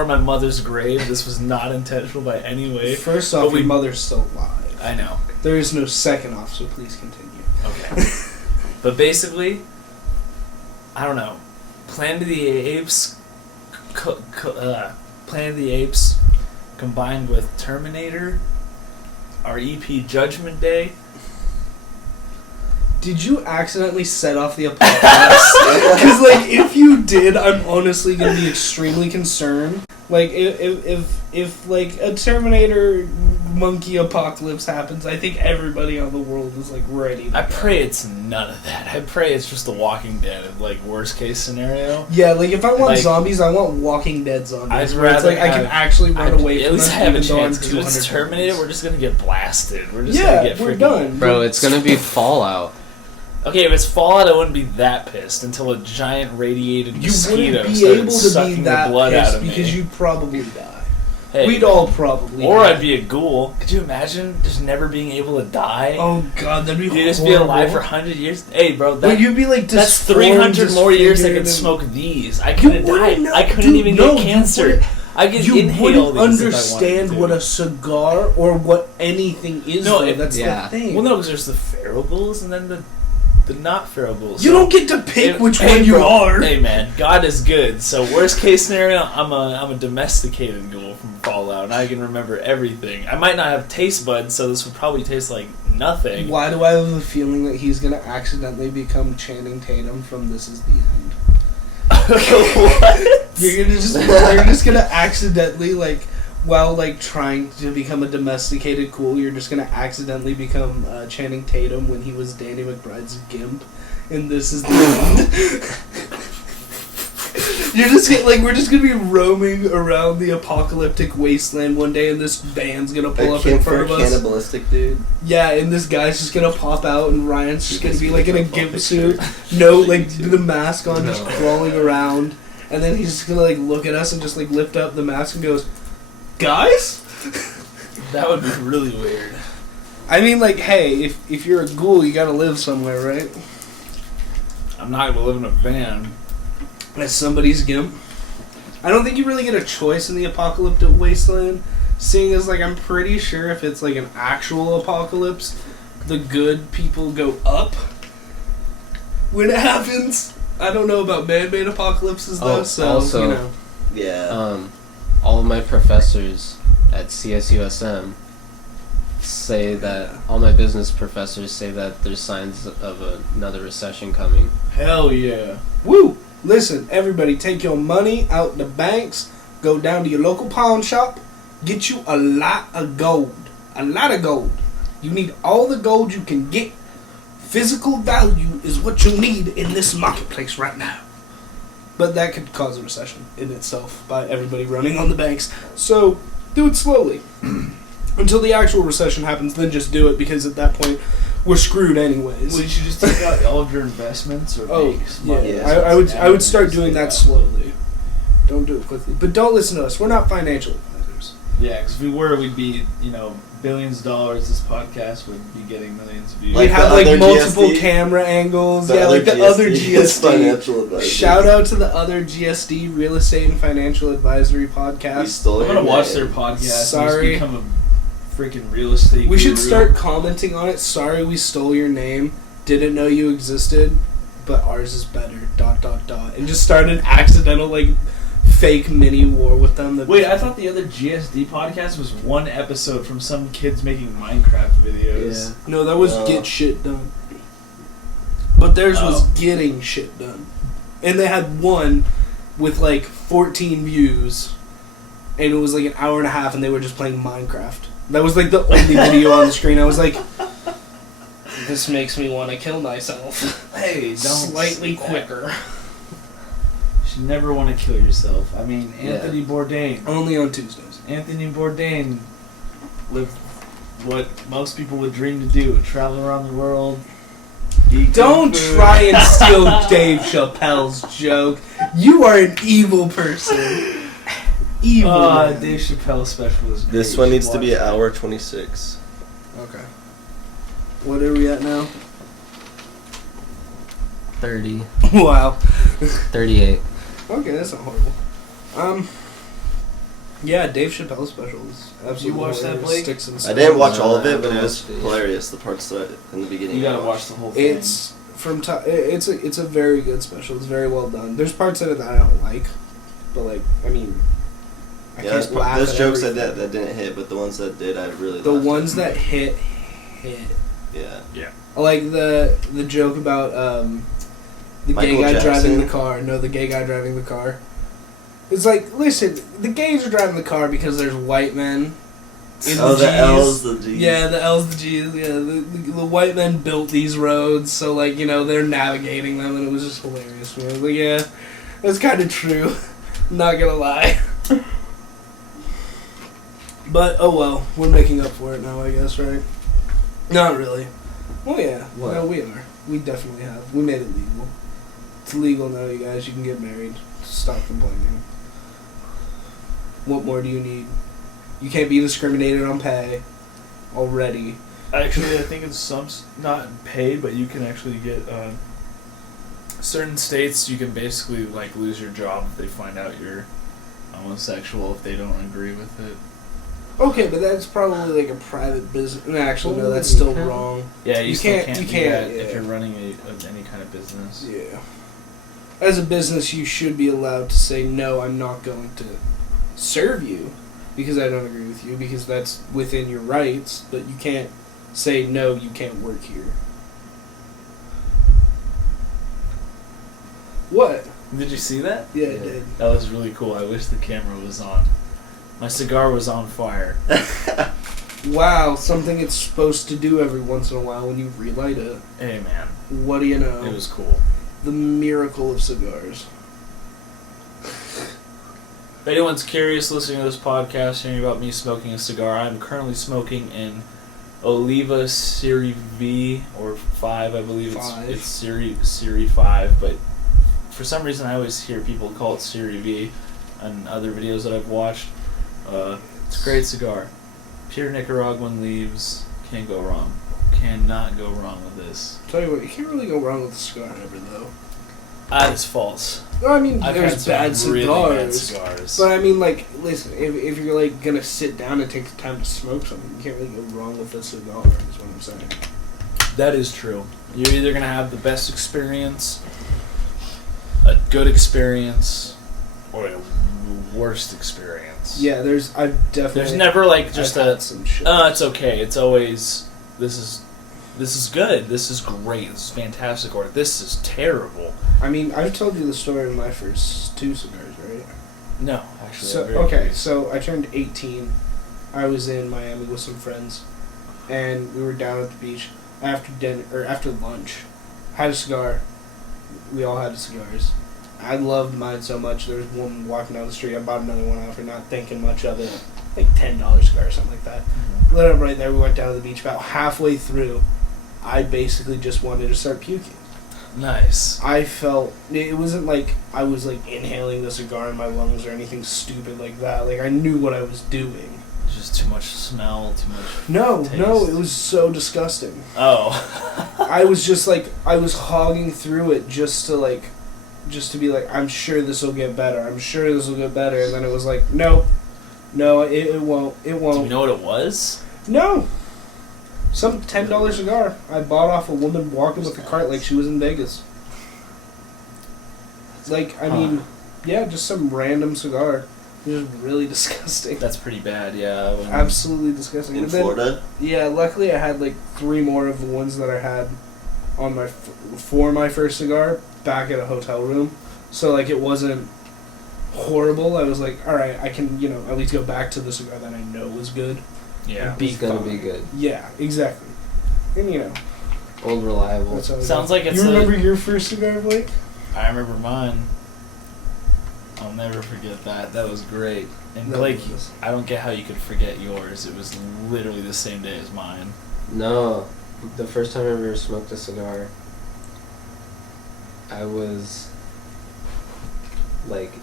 on my mother's grave, this was not intentional by any way. First off, But your mother's still alive. I know. There is no second off, so please continue. Okay. But basically, I don't know. Planet of the Apes. Planet of the Apes combined with Terminator, our EP Judgment Day. Did you accidentally set off the apocalypse? Because, like, if you did, I'm honestly going to be extremely concerned. Like, if like, a Terminator monkey apocalypse happens, I think everybody on the world is, like, ready to I go. pray it's none of that. I pray it's just The Walking Dead, like, worst case scenario. Yeah, like, if I want Like, zombies, I want Walking Dead zombies. I'd where it's rather like, I can have- actually run away At from least them, have a even though I'm chance, because if 200 it's Terminator, pounds. we're just gonna get blasted. We're just Yeah, gonna get we're freaking... done. Bro, it's gonna be Fallout. Okay, if it's Fallout, I wouldn't be that pissed until a giant radiated You mosquito wouldn't be started able to sucking be the that blood out pissed of me. because you'd probably die. Hey, We'd all probably or die. I'd be a ghoul. Could you imagine just never being able to die? Oh god, that'd be You'd just horrible. be alive for 100 years? Hey, bro, But you'd be like that's disformed, 300 more years I could disfigured, smoke these. I You couldn't die. wouldn't know- I couldn't dude, even no, get you cancer. wouldn't- I could You inhale wouldn't these if I understand wanted what to. a cigar or what anything is. No, though. That's yeah. the thing. Well, no, because there's the feral ghouls and then the not feral ghouls. You So- don't get to pick which Hey, one you bro, are. Hey man, God is good. So worst case scenario, I'm a domesticated ghoul from Fallout, and I can remember everything. I might not have taste buds, so this would probably taste like nothing. Why do I have a feeling that he's gonna accidentally become Channing Tatum from This Is the End? What? You're just gonna accidentally while trying to become a domesticated ghoul, you're just gonna accidentally become Channing Tatum when he was Danny McBride's Gimp, and This Is the End. You're just we're just gonna be roaming around the apocalyptic wasteland one day, and this van's gonna pull up in front of us. Cannibalistic dude. Yeah, and this guy's just gonna pop out, and Ryan's just gonna be like in a gimp suit, picture. no, like the mask on, just No. crawling around, and then he's just gonna look at us and just lift up the mask and goes, "Guys." That would be really weird. I mean, hey, if you're a ghoul, you gotta live somewhere, right? I'm not gonna live in a van. As somebody's gimp. I don't think you really get a choice in the apocalyptic wasteland, seeing as I'm pretty sure if it's an actual apocalypse, the good people go up when it happens. I don't know about man-made apocalypses though, Oh, so also- you know. Yeah. All of my professors at CSUSM say that all my business professors say that there's signs of another recession coming. Hell yeah. Woo! Listen, everybody, take your money out the banks, go down to your local pawn shop, get you a lot of gold. a lot of gold. You need all the gold you can get. Physical value is what you need in this marketplace right now. But that could cause a recession in itself by everybody running on the banks. So, do it slowly. Until the actual recession happens, then just do it, because at that point, we're screwed anyways. Would you just take out all of your investments or make some money? Yeah. I would start doing that slowly. Don't do it quickly. But don't listen to us. We're not financial advisors. Yeah, because if we were, we'd be, billions of dollars. This podcast would be getting millions of views. We'd have multiple camera angles. The other GSD. Financial advisory. Shout out to the other GSD Real Estate and Financial Advisory podcast. I'm going to watch their podcast. Sorry. And just become a freaking real estate We should guru. start commenting on it. Sorry we stole your name. Didn't know you existed. But ours is better. ... And just start an accidental, fake mini war with them. Wait, I thought the other GSD podcast was one episode from some kids making Minecraft videos. Yeah. No, that was Get Shit Done. But theirs was Getting Shit Done. And they had one with 14 views. And it was an hour and a half, and they were just playing Minecraft. That was the only video on the screen. I was like, this makes me want to kill myself. Hey, don't Slightly quicker. You should never want to kill yourself. I mean, Anthony Bourdain. Only on Tuesdays. Anthony Bourdain lived what most people would dream to do: travel around the world. Don't try and steal Dave Chappelle's joke. You are an evil person. Evil. Man. Dave Chappelle's special is great. This one needs to be an hour 26. Okay. What are we at now? 30. Wow. 38. Okay, that's not horrible. Yeah, Dave Chappelle's special is absolutely You watched that, Blake? Sticks and I didn't watch No, all of I it, but haven't it was watched it yet. hilarious. The parts that in the beginning. You gotta I watch the whole thing. It's it's a very good special. It's very well done. There's parts in it that I don't like, but I there's can't laugh there's at jokes everything. that didn't hit, but the ones that did, I really The laughed ones at. that hit. Yeah. I like the joke about the gay Michael guy driving Jackson. the car. No, the gay guy driving the car. It's listen, the gays are driving the car because there's white men. In Oh, the Gs. L's, the G's. Yeah, the L's, the G's. Yeah, the white men built these roads, so they're navigating them, and it was just hilarious. Man. I was like, yeah, that's kind of true. Not gonna lie. But oh well, we're making up for it now, I guess, right? Not really. Well, yeah. What? No, we are. We definitely have. We made it legal. It's legal now, you guys. You can get married. Stop complaining. What more do you need? You can't be discriminated on pay already. Actually, I think it's not paid, but you can actually get certain states. You can basically lose your job if they find out you're homosexual if they don't agree with it. Okay, but that's probably a private business. No, actually, no, that's still Okay. wrong. Yeah, you still can't. You do can't. that Yeah. if you're running any kind of business. Yeah. As a business, you should be allowed to say, no, I'm not going to serve you because I don't agree with you, because that's within your rights, but you can't say, no, you can't work here. What? Did you see that? Yeah, it did. That was really cool. I wish the camera was on. My cigar was on fire. Wow, something it's supposed to do every once in a while when you relight it. Hey, man. What do you know? It was cool. The miracle of cigars. If anyone's curious listening to this podcast, hearing about me smoking a cigar, I'm currently smoking an Oliva Serie V, or 5, I believe. Five. It's Serie 5, but for some reason I always hear people call it Serie V on other videos that I've watched. It's a great cigar. Pure Nicaraguan leaves. Can't go wrong. Cannot go wrong with this. Tell you what, you can't really go wrong with a cigar ever, though. That is false. I mean, I've there's had bad some cigars. really bad cigars. But I mean, listen, if you're gonna sit down and take the time to smoke something, you can't really go wrong with a cigar, is what I'm saying. That is true. You're either going to have the best experience, a good experience, or a worst experience. Yeah, I've definitely. There's never just I've had some shit. it's okay. It's always, this is good. This is great. This is fantastic. Or this is terrible. I mean, I've told you the story of my first 2 cigars, right? No, actually. So I'm very okay, curious. so I turned 18 I was in Miami with some friends, and we were down at the beach after dinner or after lunch. Had a cigar. We all had cigars. I loved mine so much. There was one walking down the street. I bought another one off her, not thinking much of it. Like $10 cigar or something like that. Lit up right there. We went down to the beach. About halfway through, I basically just wanted to start puking. Nice. I felt it wasn't like I was like inhaling the cigar in my lungs or anything stupid like that. Like I knew what I was doing. Just too much smell, too much No, taste. no, it was so disgusting. Oh. I was just like I was hogging through it just to be like, I'm sure this will get better. I'm sure this will get better. And then it was like, no, it won't. It won't. Do you know what it was? No. Some $10 cigar I bought off a woman walking with a cart like she was in Vegas. Like, I mean, yeah, just some random cigar. It was really disgusting. That's pretty bad, yeah. Absolutely disgusting. In And then- Florida? Yeah, luckily I had like 3 more of the ones that I had on my for my first cigar back at a hotel room. So like it wasn't horrible. I was like, all right, I can at least go back to the cigar that I know was good. Yeah. Be It's gonna fine. be good. Yeah, exactly. And Old reliable. that's how it Sounds goes. like it's You a- remember your first cigar, Blake? I remember mine. I'll never forget that. That was great. And That Blake, was- I don't get how you could forget yours. It was literally the same day as mine. No, the first time I ever smoked a cigar, I was like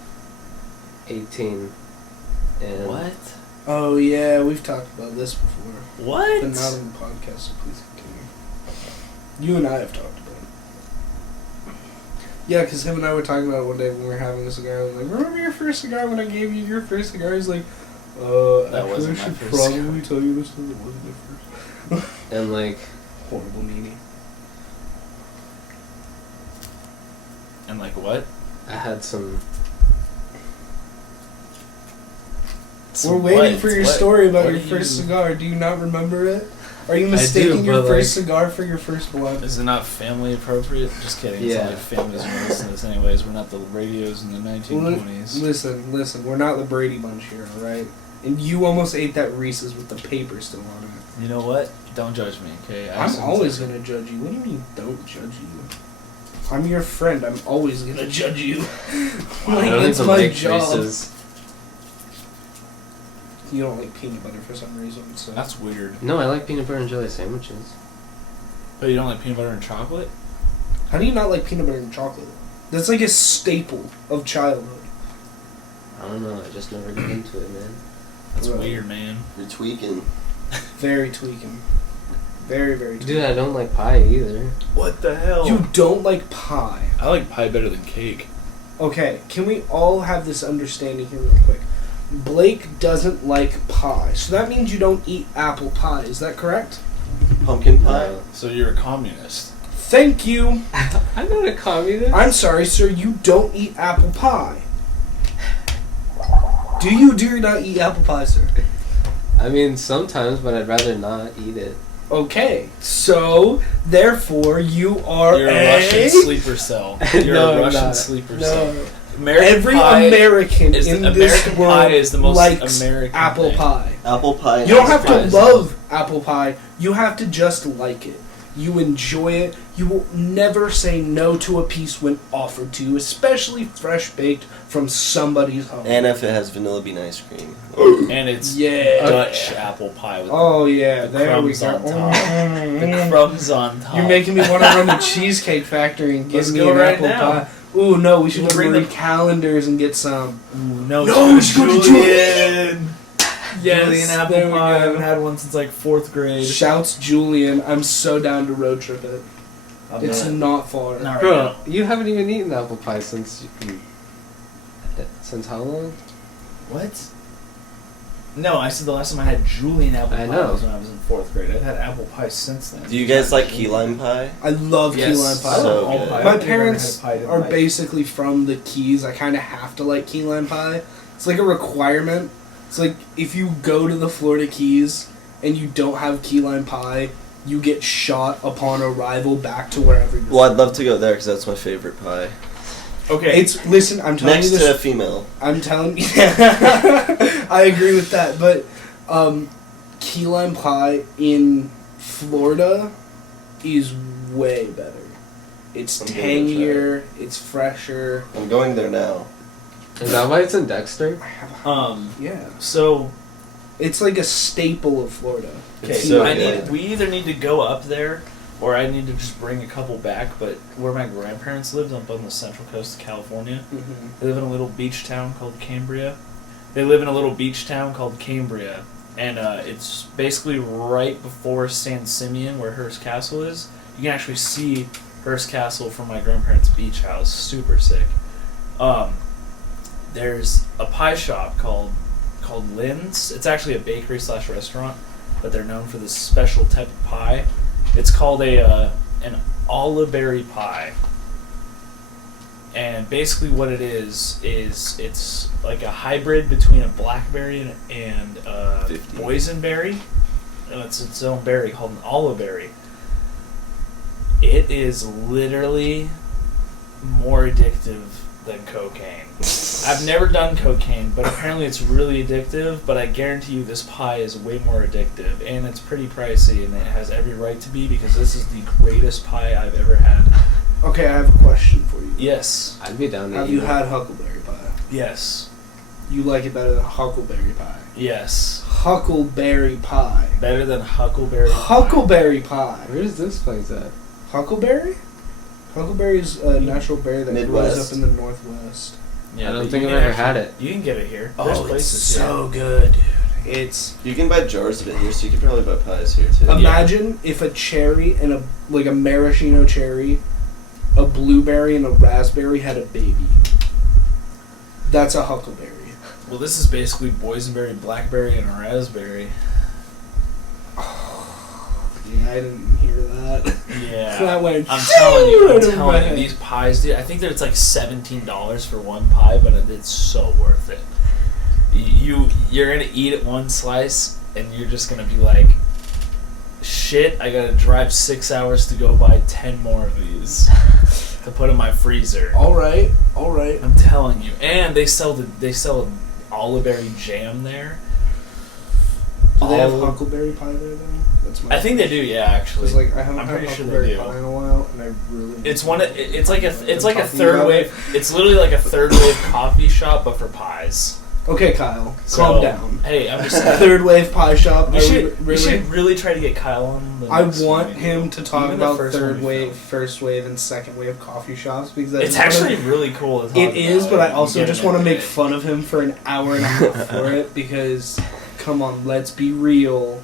18, and What? Oh yeah, we've talked about this before, What? but not on the podcast. So please continue. You and I have talked about it. Yeah, because him and I were talking about it one day when we were having a cigar. I was like, remember your first cigar when I gave you your first cigar? He's like, That actually, wasn't I my should first probably tell you this because it wasn't your first. and like Horrible meanie. And like what? I had some. We're waiting What? for your What? story about What your do first you- cigar. Do you not remember it? Are you do, mistaking your but, first like- cigar for your first blunt? Is it not family appropriate? Just kidding. It's Yeah. not like families are listen to this anyways. We're not the radios in the 1920s. Listen, we're not the Brady Bunch here, alright? And you almost ate that Reese's with the paper still on it. You know what? Don't judge me, okay? I'm always gonna judge you. What do you mean, don't judge you? I'm your friend. I'm always gonna judge you. I Like, don't it's even my like job. Reese's. You don't like peanut butter for some reason, so. That's weird. No, I like peanut butter and jelly sandwiches. But you don't like peanut butter and chocolate? How do you not like peanut butter and chocolate? That's like a staple of childhood. I don't know. I just never got into it, man. That's Right. weird, man. You're tweaking. Very tweaking. Very, very tweaking. Dude, I don't like pie either. What the hell? You don't like pie. I like pie better than cake. Okay, can we all have this understanding here real quick? Blake doesn't like pie, so that means you don't eat apple pie, is that correct? Pumpkin pie? No. So you're a communist. Thank you! I'm not a communist. I'm sorry, sir, you don't eat apple pie. Do you not eat apple pie, sir? I mean, sometimes, but I'd rather not eat it. Okay, so, therefore, you are You're a Russian sleeper cell. You're No, a I'm Russian not. sleeper cell. No. American Every pie American is in the- this American world pie is the most likes American apple thing. pie. Apple pie. You don't have to Surprise. love apple pie. You have to just like it. You enjoy it. You will never say no to a piece when offered to you, especially fresh baked from somebody's home. And if it has vanilla bean ice cream. And it's Yeah. Dutch apple pie with Oh yeah, the there we crumbs go. on top. the crumbs on top. You're making me want to run to Cheesecake Factory and Let's give me go an right apple now. pie. Ooh, no, we should We'll go bring to the- calendars and get some. Ooh, no, No, we should go to Julian. Yes, Julian apple there we pie. I go. haven't had one since like 4th grade. Shouts Julian. I'm so down to road trip it. I'm It's not far. not right Bro, now. you haven't even eaten apple pie since how long? What? No, I said the last time I had Julian apple pie I know. was when I was in 4th grade. I've had apple pie since then. Do you guys like key lime pie? I love Yes. key lime pie. I love So all good. pie. I My don't think I've ever parents had pie that are like- basically from the Keys. I kind of have to like key lime pie. It's like a requirement. It's like if you go to the Florida Keys and you don't have key lime pie, you get shot upon arrival back to wherever you're Well, I'd love to go there because that's my favorite pie. Okay. Listen, I'm telling Next you to a this. female. I'm telling you. I agree with that, but Key lime pie in Florida is way better. It's I'm gonna go tangier, it's fresher. I'm going there now. Is that why it's in Dexter? Yeah. So It's like a staple of Florida. okay, It's so I good. need. We either need to go up there, or I need to just bring a couple back. But where my grandparents lived, up on the central coast of California, Mm-hmm. they live in a little beach town called Cambria. And it's basically right before San Simeon, where Hearst Castle is. You can actually see Hearst Castle from my grandparents' beach house. Super sick. There's a pie shop called Lynn's. It's actually a bakery / restaurant, but they're known for this special type of pie. It's called an olive berry pie. And basically what it is it's like a hybrid between a blackberry and a 50. boysenberry. And it's its own berry called an olive berry. It is literally more addictive than cocaine. I've never done cocaine, but apparently it's really addictive, but I guarantee you this pie is way more addictive, and it's pretty pricey, and it has every right to be, because this is the greatest pie I've ever had. Okay, I have a question for you. Yes. I'd be down to Have eat you it. had huckleberry pie? Yes. You like it better than huckleberry pie? Yes. Huckleberry pie. Better than huckleberry. Huckleberry pie. Where is this place at? Huckleberry? Huckleberry is a natural berry that Midwest. grows up in the Northwest. Yeah, I don't but think you I've can ever had actually- it. You can get it here. Oh, There's it's places so here. good, dude. It's You can buy jars of it here, so you can probably buy pies here too. imagine if a cherry and a maraschino cherry, a blueberry and a raspberry had a baby. That's a huckleberry. Well, this is basically boysenberry, blackberry, and a raspberry. Yeah, I didn't hear that. Yeah. That went I'm telling you, right over my head. these pies, dude. I think that it's like $17 for one pie, but it's so worth it. You're gonna eat it one slice, and you're just gonna be like, shit, I gotta drive 6 hours to go buy 10 more of these to put in my freezer. All right. I'm telling you. And they sell olive berry jam there. Do they have All- huckleberry pie there though? That's my I think they do, yeah, actually. Because like I haven't I'm had pretty sure they huckleberry do. pie in a while, and I really. It's like a Talking third about wave. It's literally like a third wave coffee shop, but for pies. Okay, Kyle, So, calm down. Hey, I'm just saying. Third wave pie shop. We should really try to get Kyle on. The I next want one. him to talk Even the about first third one we wave, filmed. first wave, and second wave coffee shops because that's It's actually really cool to talk It is, about but I and also get just him want to every make day. fun of him for an hour and a half for it because, come on, let's be real.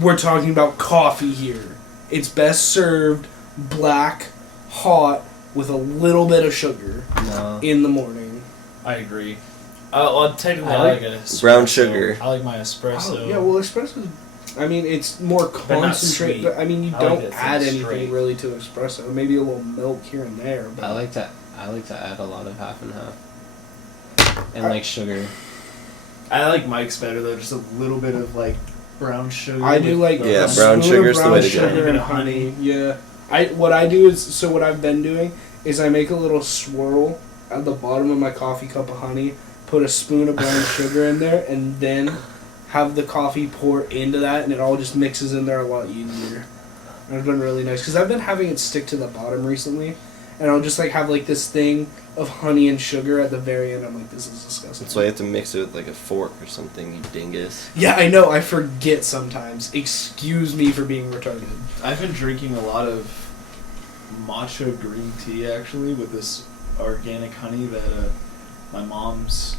We're talking about coffee here. It's best served black, hot, with a little bit of sugar No. in the morning. I agree. Well, technically, I I like like an espresso. brown sugar. I like my espresso. Oh, yeah, well, espresso. I mean, it's more But not concentrated. sweet. But I mean, you I like don't it add thin anything straight. really to espresso. Maybe a little milk here and there. But I like to add a lot of half and half. And like sugar. I like Mike's better though. Just a little bit of like brown sugar. I do like Yeah, a brown spoon of sugar's the brown way to go. sugar and honey. Yeah, what I do is what I've been doing is I make a little swirl at the bottom of my coffee cup of honey, put a spoon of brown sugar in there, and then have the coffee pour into that, and it all just mixes in there a lot easier. And it's been really nice because I've been having it stick to the bottom recently, and I'll just like have like this thing of honey and sugar at the very end. I'm like, this is disgusting. That's why you have to mix it with like a fork or something, you dingus. Yeah, I know. I forget sometimes. Excuse me for being retarded. I've been drinking a lot of matcha green tea actually with this organic honey that my mom's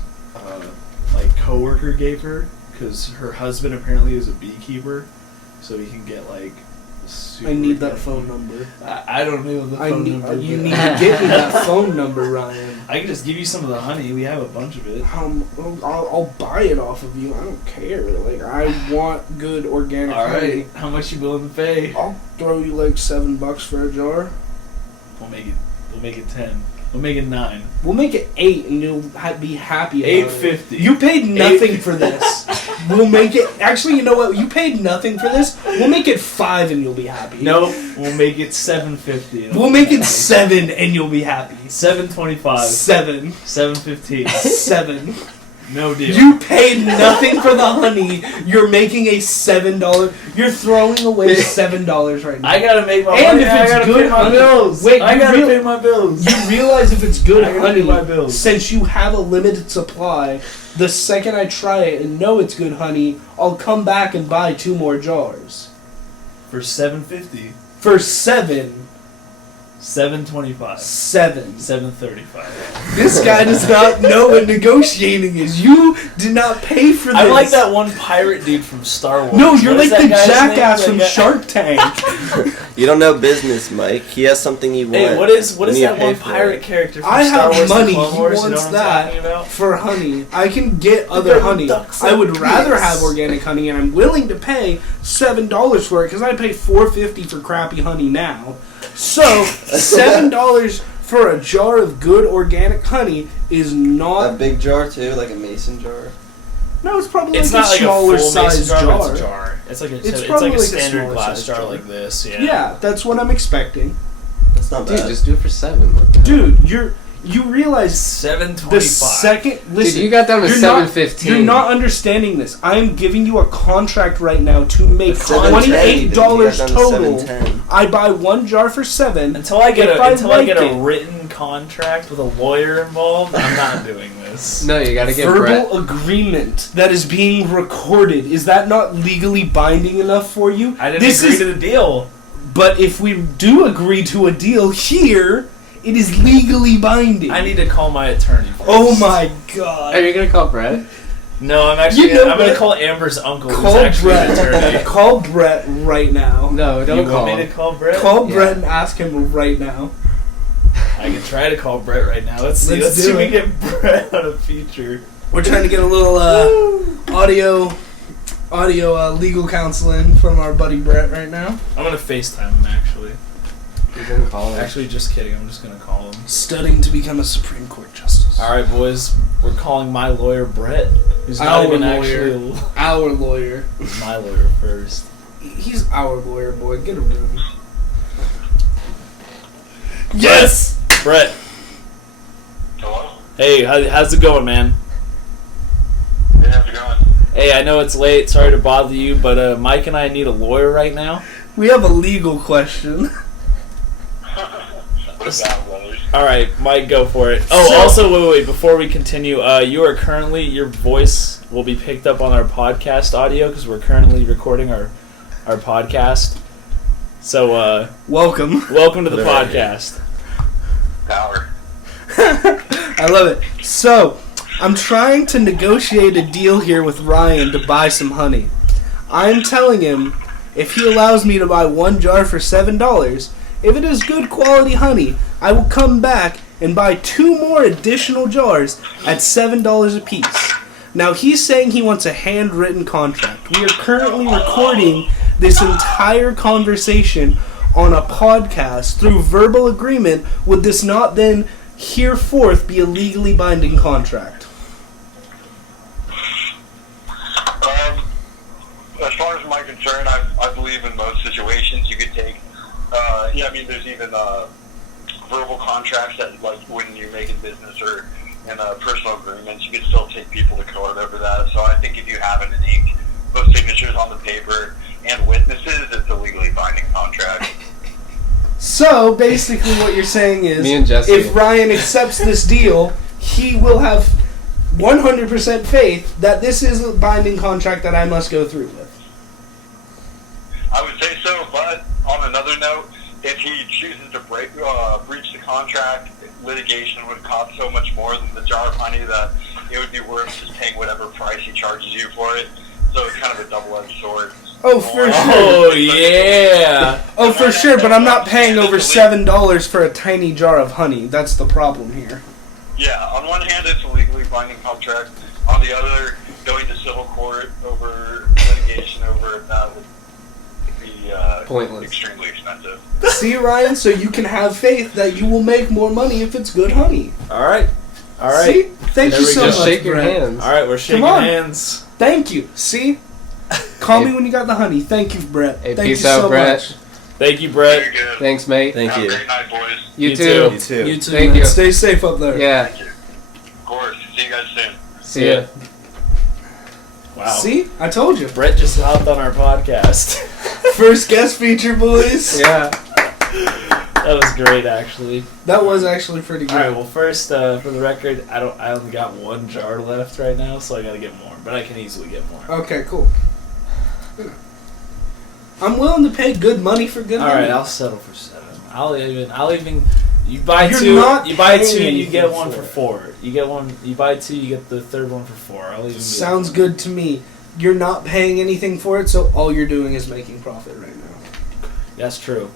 like coworker gave her because her husband apparently is a beekeeper, so he can get like. Super I need that good- phone number. I don't know the phone number. You but- need to get me that phone number, Ryan. I can just give you some of the honey. We have a bunch of it. I'll buy it off of you. I don't care. Like I want good organic All honey. right, how much you willing to pay? I'll throw you like $7 for a jar. We'll make it 10. We'll make it 9. We'll make it 8, and you'll be happy. About $8.50. it. You paid nothing $8.50. for this. We'll make it. Actually, you know what? You paid nothing for this. We'll make it 5, and you'll be happy. Nope, we'll make it $7.50. We'll make it 7, and you'll be happy. $7.25. 7. $7.15. 7. No deal. You paid nothing for the honey. You're making a $7. You're throwing away $7 right now. I gotta make my And money. if I it's gotta good pay my honey- bills. Wait, I you gotta real- pay my bills. You realize if it's good I gotta honey, pay my bills. since you have a limited supply, the second I try it and know it's good honey, I'll come back and buy 2 more jars. For $7.50. For $7. $7.25. $7. $7.35. This guy does not know what negotiating is. You did not pay for this. I'm like that one pirate dude from Star Wars. No, you're What is like the that guy's jackass name? from That guy- Shark Tank. You don't know business, Mike. He has something you want. Hey, what is You need that to pay one for pirate it. character from I Star have Wars money. and Clone He Wars? wants You know what I'm that talking about? for honey. I can get other They're honey. ducks I would and rather geese. have organic honey, and I'm willing to pay $7 for it because I pay $4.50 for crappy honey now. So $7 for a jar of good organic honey is A not. big jar too, like a mason jar. No, it's probably It's like not a like smaller a full mason size jar, jar. but it's a jar. It's like It's it's probably like a like a standard smaller glass size jar jar. like this. Yeah. Yeah, that's what I'm expecting. That's not Dude, bad. just do it for $7. What the hell? Dude, you realize $7.25. the second. Listen, Dude, you got down to you're not- $7.15. You're not understanding this. I am giving you a contract right now to make It's $7.10, $28 dude. You got down to total. $7.10. I buy 1 jar for $7. Until I get If I get like a it. written contract with a lawyer involved, I'm not doing this. No, you gotta get Brett. Verbal agreement that is being recorded. Is that not legally binding enough for you? I didn't agree to the deal. But if we do agree to a deal here, it is legally binding. I need to call my attorney first. Oh my god. Are you gonna call Brett? No, I'm actually You know I'm gonna what? call Amber's uncle, Call who's actually an Brett. attorney. Call Brett right now. No, don't You call want me him. to call Brett? Call Yeah. Brett and ask him right now. I can try to call Brett right now. Let's see. Let's Let's see do if we it. get Brett on a feature. We're trying to get a little audio legal counseling from our buddy Brett right now. I'm gonna FaceTime him actually. You're gonna call him. Actually, just kidding. I'm just gonna call him. Studying to become a Supreme Court justice. All right, boys. We're calling my lawyer Brett, who's not Our even lawyer. Our lawyer. actually my lawyer first. He's our lawyer, boy. Get a room. Yes, Brett. Hello? Hey, how's it going, man? Hey, how's it going? Hey, I know it's late. Sorry to bother you, but Mike and I need a lawyer right now. We have a legal question. What about brothers? All right, Mike, go for it. Oh, So- also, wait. Before we continue, you are currently your voice will be picked up on our podcast audio because we're currently recording our podcast. So, Welcome. welcome to the Right. podcast. Power. I love it. So, I'm trying to negotiate a deal here with Ryan to buy some honey. I'm telling him if he allows me to buy 1 jar for $7, if it is good quality honey, I will come back and buy 2 more additional jars at $7 a piece. Now, he's saying he wants a handwritten contract. We are currently recording this entire conversation on a podcast through verbal agreement. Would this not then hereforth be a legally binding contract? As far as my concern, I believe in most situations you could take, there's even verbal contracts that, like, when you're making business or in personal agreements, you could still take people to court over that. So I think if you have it in ink, those signatures on the paper, and witnesses, it's a legally binding contract. So, basically what you're saying is, Me and Jesse. if Ryan accepts this deal, he will have 100% faith that this is a binding contract that I must go through with. I would say so, but on another note, if he chooses to breach the contract, litigation would cost so much more than the jar of honey that it would be worth just paying whatever price he charges you for it. So it's kind of a double-edged sword. Oh, for sure. Oh yeah. Oh, for sure, but I'm not paying over $7 for a tiny jar of honey. That's the problem here. Yeah, on one hand, it's a legally binding contract. On the other, going to civil court over litigation over that would be Pointless. extremely expensive. See, Ryan, so you can have faith that you will make more money if it's good honey. All right. All right. See? Thank There you we so go. much, Just shake your Brett. hands. All right. We're shaking on. hands. Thank you. See? Call me when you got the honey. Thank you, Brett. Hey, Thank peace you out, so Brett. much. Thank you, Very Brett. good. Thanks, mate. Thank Have you. a great night, boys. You You too. too. You too. You too, Thank man. you. Stay safe up there. Yeah. Thank you. Of course. See you guys soon. See ya. Wow. See? I told you. Brett just hopped on our podcast. First guest feature, boys. Yeah. That was great, actually. That was actually pretty good. All right. Well, first, for the record, I only got one jar left right now, so I gotta get more. But I can easily get more. Okay, cool. I'm willing to pay good money for good All money. right, I'll settle for 7. I'll even. You buy You're two. not You buy paying 2. You anything get one for for it. 4. You get one. You buy 2. You get the third one for 4. I'll even. Sounds good to me. You're not paying anything for it, so all you're doing is making profit right now. That's true.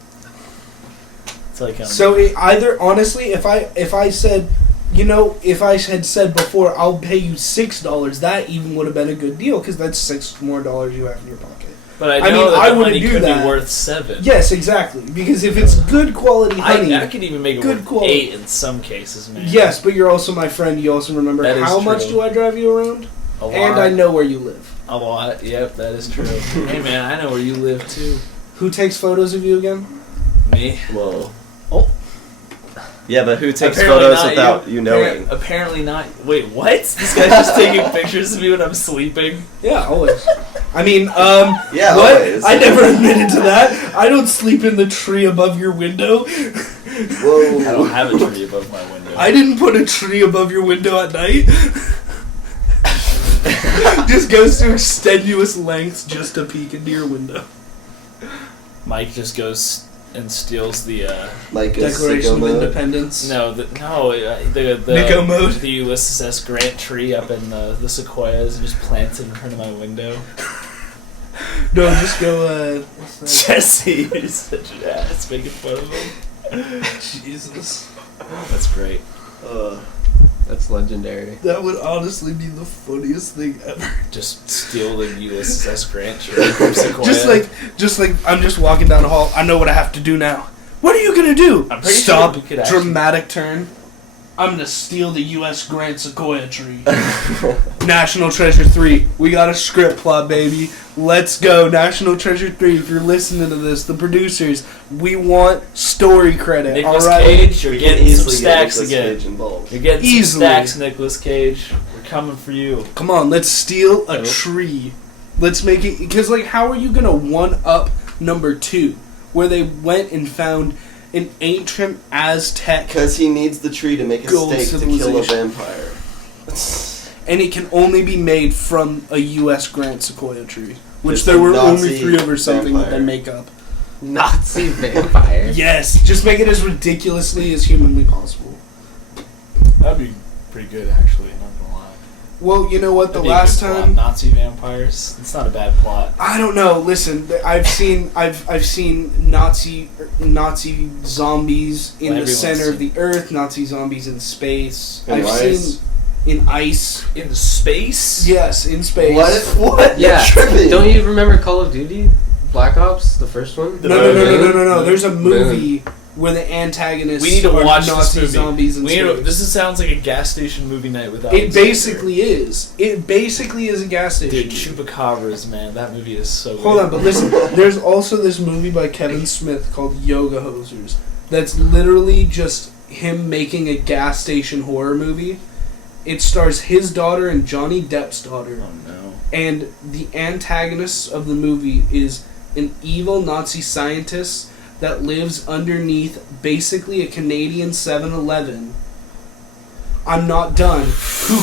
It's like So either honestly, if I said, if I had said before, I'll pay you $6, that even would have been a good deal because that's $6 more you have in your pocket. But I I know mean, that I the wouldn't honey do could that. be worth 7. Yes, exactly. Because if it's good quality honey, I could even make it good worth quality. 8 in some cases, man. Yes, but you're also my friend. You also remember That is how much true. do I drive you around, A lot. and I know where you live. A lot. Yep, that is true. Hey, man, I know where you live too. Who takes photos of you again? Me. Whoa. Oh. Yeah, but who takes Apparently photos not without you knowing? Apparently not. Wait, what? This guy's just taking pictures of me when I'm sleeping. Yeah, always. I mean, Yeah, what? always. I never admitted to that. I don't sleep in the tree above your window. Whoa. I don't have a tree above my window. I didn't put a tree above your window at night. Just goes to extenuous lengths just to peek into your window. Mike just goes and steals the Like a Declaration sicko of mode. Independence. the mode. the Ulysses S. Grant tree up in the sequoias and just plants it in front of my window. No, just go, what's that? Jesse, you're such an ass making fun of him. Jesus. That's great. That's legendary. That would honestly be the funniest thing ever. Just steal the Ulysses S. Grant tree from Sequoia. Just like I'm just walking down the hall. I know what I have to do now. What are you gonna do? I'm pretty Stop. sure we could actually- Dramatic turn. I'm gonna steal the U.S. Grant Sequoia tree. National Treasure 3. We got a script plot, baby. Let's go. National Treasure 3. If you're listening to this, the producers, we want story credit. Nicolas all right? Cage, you're We can getting some easily get stacks Nicolas again. Cage involved. You're getting Easily. some stacks, Nicolas Cage. We're coming for you. Come on, let's steal a Nope. tree. Let's make it, because like, how are you gonna one up number 2, where they went and found an ancient Aztec, Because he needs the tree to make a Gold steak to kill a civilization. vampire. and it can only be made from a U.S. Grant Sequoia tree, which Just there a were only Nazi 3 of or something that vampire. they make up. Nazi vampire. Yes, just make it as ridiculously as humanly possible. That'd be pretty good, actually. Not gonna lie. Well, you know what? The That'd be a last good plot. time. Nazi vampires. It's not a bad plot. I don't know. Listen, I've seen Nazi zombies in Well, the center everyone's of the earth, Nazi zombies in space. In I've ice? seen in ice. In space. Yes, in space. What? Yeah. You're tripping. Don't you remember Call of Duty? Black Ops, the first one? No. There's a Moon. movie where the antagonists We need to are watch Nazi this movie. zombies in space. This sounds like a gas station movie night without. It basically is. It basically is a gas station. Dude, Chupacabras, man, that movie is so. Hold good. on, but listen. There's also this movie by Kevin Smith called Yoga Hosers. That's literally just him making a gas station horror movie. It stars his daughter and Johnny Depp's daughter. Oh no. And the antagonist of the movie is an evil Nazi scientist that lives underneath basically a Canadian 7-Eleven. I'm not done. Who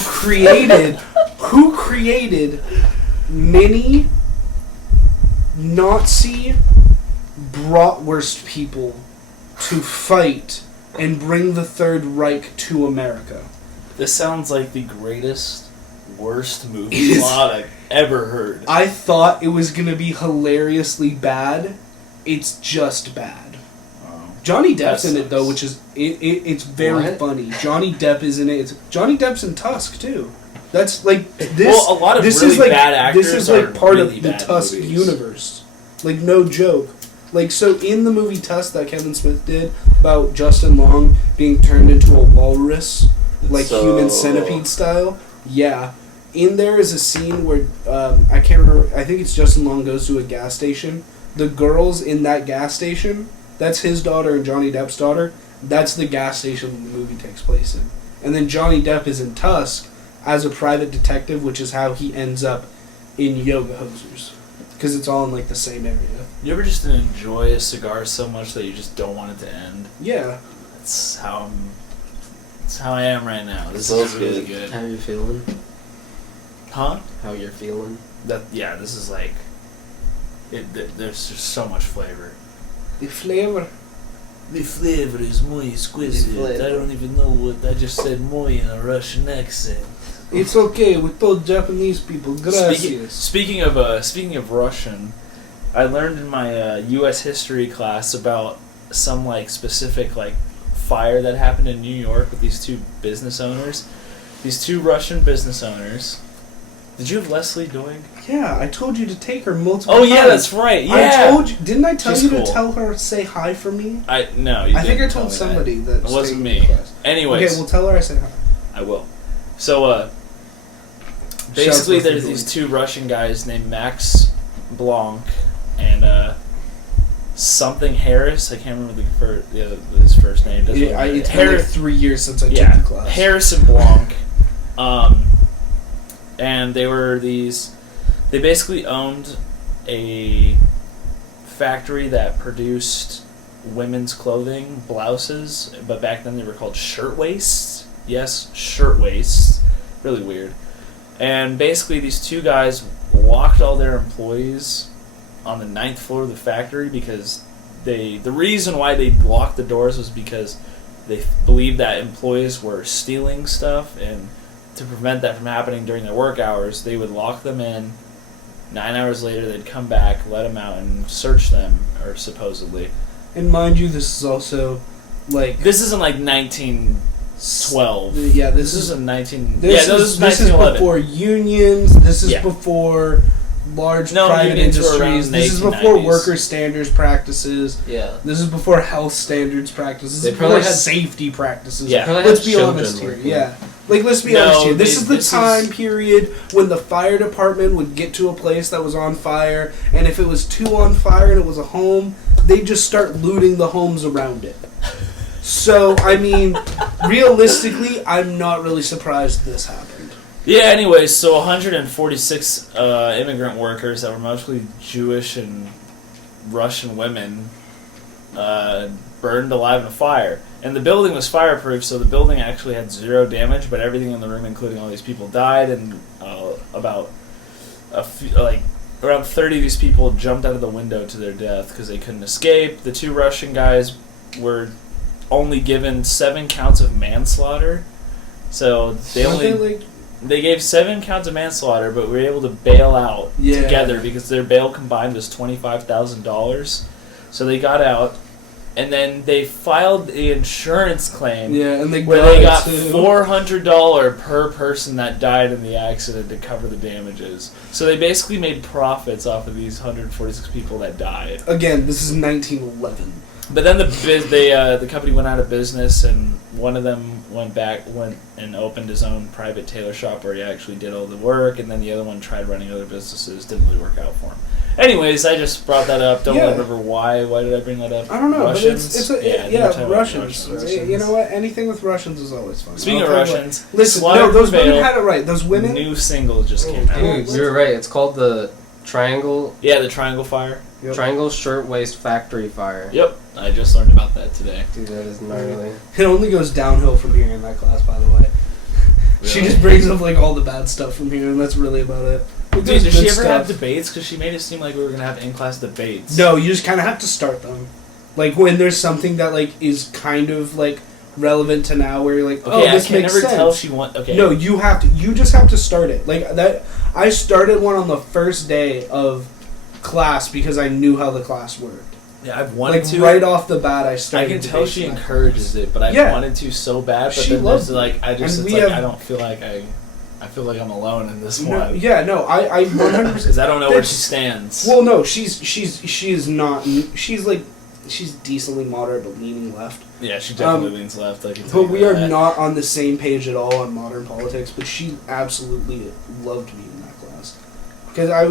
created many Nazi bratwurst people to fight and bring the Third Reich to America? This sounds like the greatest, worst It movie is- plot I've ever heard. I thought it was going to be hilariously bad. It's just bad. Johnny Depp's That in it though, sucks. which is it's very What? funny. Johnny Depp is in it. Johnny Depp's in Tusk too. That's like this. Well, a lot of this really is like bad actors this is like are part really of the bad Tusk movies. universe. Like no joke. Like so in the movie Tusk that Kevin Smith did about Justin Long being turned into a walrus, like So- human centipede style. Yeah. In there is a scene where I can't remember. I think it's Justin Long goes to a gas station. The girls in that gas station, that's his daughter and Johnny Depp's daughter. That's the gas station the movie takes place in. And then Johnny Depp is in Tusk as a private detective, which is how he ends up in Yoga Hosers. Because it's all in, like, the same area. You ever just enjoy a cigar so much that you just don't want it to end? Yeah. That's how I am right now. This Sounds is really good. good. How you feeling? Huh? How you're feeling? This is like... There's just so much flavor. The flavor. The flavor is muy exquisite. The flavor. I don't even know what I just said muy in a Russian accent. It's okay. We told Japanese people. Gracias. Speaking of Russian, I learned in my U.S. history class about some like specific like fire that happened in New York with these two business owners, these two Russian business owners. Did you have Leslie Doig? Yeah, I told you to take her multiple Oh times. yeah, that's right. Yeah, I told you. Didn't I tell She's you cool. to tell her say hi for me? No, you I think I didn't tell told me somebody that. It wasn't stayed in me. the class. Anyways, Okay, well tell her I say hi. I will. So, basically, Shouts out there's to these Doig. two Russian guys named Max Blanc and something Harris. I can't remember his first name. Doesn't Yeah, really it's matter. been like 3 years since I Yeah, took the class. Harrison Blanc. And they were these... They basically owned a factory that produced women's clothing, blouses, but back then they were called shirtwaists. Yes, shirtwaists. Really weird. And basically these two guys locked all their employees on the 9th floor of the factory because the reason why they locked the doors was because they believed that employees were stealing stuff, and to prevent that from happening during their work hours, they would lock them in. 9 hours later, they'd come back, let them out, and search them, or supposedly. And mind you, this is also like This isn't like 1912. Yeah, This is in 19... This this is is 1911. before unions. This is Yeah. before large No, private unions were around industries. in the This is before 1890s. worker standards practices. Yeah. This is before health standards practices. They This is probably before had- safety practices. Yeah. Probably Let's had be children honest here. working. Yeah. Like, let's be No, honest here. This they- is the this time is- period when the fire department would get to a place that was on fire, and if it was too on fire and it was a home, they'd just start looting the homes around it. So, I mean, realistically, I'm not really surprised this happened. Yeah, anyways, so 146 immigrant workers that were mostly Jewish and Russian women burned alive in a fire. And the building was fireproof, so the building actually had 0 damage, but everything in the room, including all these people, died, and around 30 of these people jumped out of the window to their death because they couldn't escape. The two Russian guys were only given 7 counts of manslaughter, so they gave 7 counts of manslaughter, but were able to bail out together because their bail combined was $25,000. So they got out, and then they filed the insurance claim and they where they got $400 per person that died in the accident to cover the damages. So they basically made profits off of these 146 people that died. Again, this is 1911. But then the company went out of business, and one of them went and opened his own private tailor shop where he actually did all the work, and then the other one tried running other businesses. Didn't really work out for him. Anyways, I just brought that up. Don't remember why. Why did I bring that up? I don't know, Russians? but Russians. Russians. You know what? Anything with Russians is always fun. Speaking of Russians, listen, Slaughter those women Prevail, had it right. Those women. new single just came out. Dude, you're right. It's called the Triangle Yeah, the Triangle Fire. Yep. Triangle Shirtwaist Factory Fire. Yep, I just learned about that today. Dude, that is gnarly. It only goes downhill from here in that class, by the way. She Really? just brings up like all the bad stuff from here, and that's really about it. Dude, There's did she good ever have stuff. debates? Because she made it seem like we were gonna have in-class debates. No, you just kind of have to start them. Like when there's something that like is kind of like relevant to now, where you're like, Okay, this I can makes never sense. tell she want. Okay. No, you have to. You just have to start it like that. I started one on the first day of class because I knew how the class worked. Yeah, I've wanted Like to. right off the bat, I I started. can tell she debating that encourages class. it, but I Yeah. wanted to so bad. But She then loves there's like I just And it's we like have- I don't feel like I feel like I'm alone in this No, one yeah, no, I 100%. because I don't know where That's- she stands. Well, no, she is not. She's like, she's decently moderate but leaning left. Yeah, she definitely leans left. I can tell But you we are that. not on the same page at all on modern politics. But she absolutely loved me in that class because I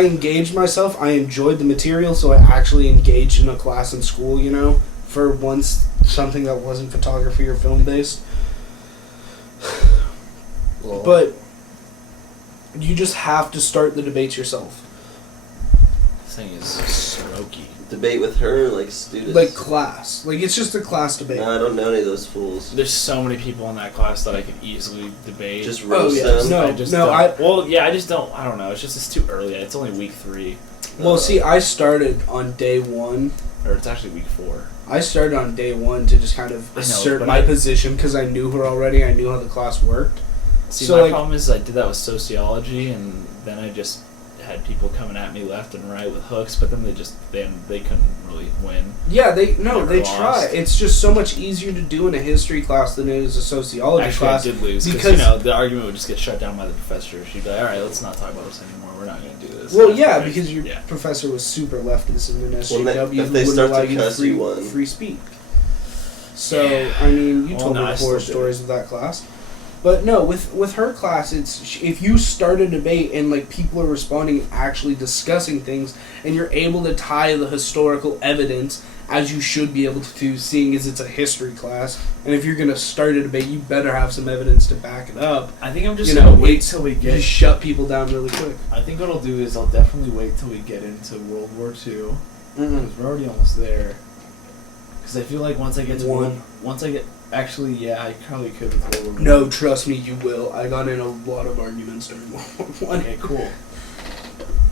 engaged myself. I enjoyed the material, so I actually engaged in a class in school. For once, something that wasn't photography or film based. Well, But you just have to start the debates yourself. This thing is smoky. Debate with her, like students. Like class. Like, it's just a class debate. No, I don't know any of those fools. There's so many people in that class that I could easily debate. Just Oh, roast yeah. them. No, I just no, don't. Well, yeah, I just don't. I don't know. It's too early. It's only week 3, Well, see, I started on day 1. or it's actually week 4. I started on day 1 to just kind of I know, assert but my I- position because I knew her already. I knew how the class worked. See, So, my like- problem is I did that with sociology, and then I just had people coming at me left and right with hooks, but then they couldn't really win. Yeah, they Never try. lost. It's just so much easier to do in a history class than it is a sociology Actually, class. I did lose because- because the argument would just get shut down by the professor. She'd be like, "All right, let's not talk about this anymore. We're not going to do this." Well, And yeah, I- because your yeah. professor was super leftist and then Well, SJW if they wouldn't start allow to you to cuss, you won. free speak. So, Yeah. I mean, you Well, told no, me I the still horror do. stories of that class. But no, with her class, it's if you start a debate and like people are responding, and actually discussing things, and you're able to tie the historical evidence as you should be able to, seeing as it's a history class. And if you're gonna start a debate, you better have some evidence to back it up. I think I'm just You gonna know, wait it's- till we You get. shut people down really quick. I think what I'll do is I'll definitely wait till we get into World War II. Because we're already almost there. Because I feel like once I get to actually, yeah, I probably could with World War I. No, trust me, you will. I got in a lot of arguments during World War I. Okay, cool.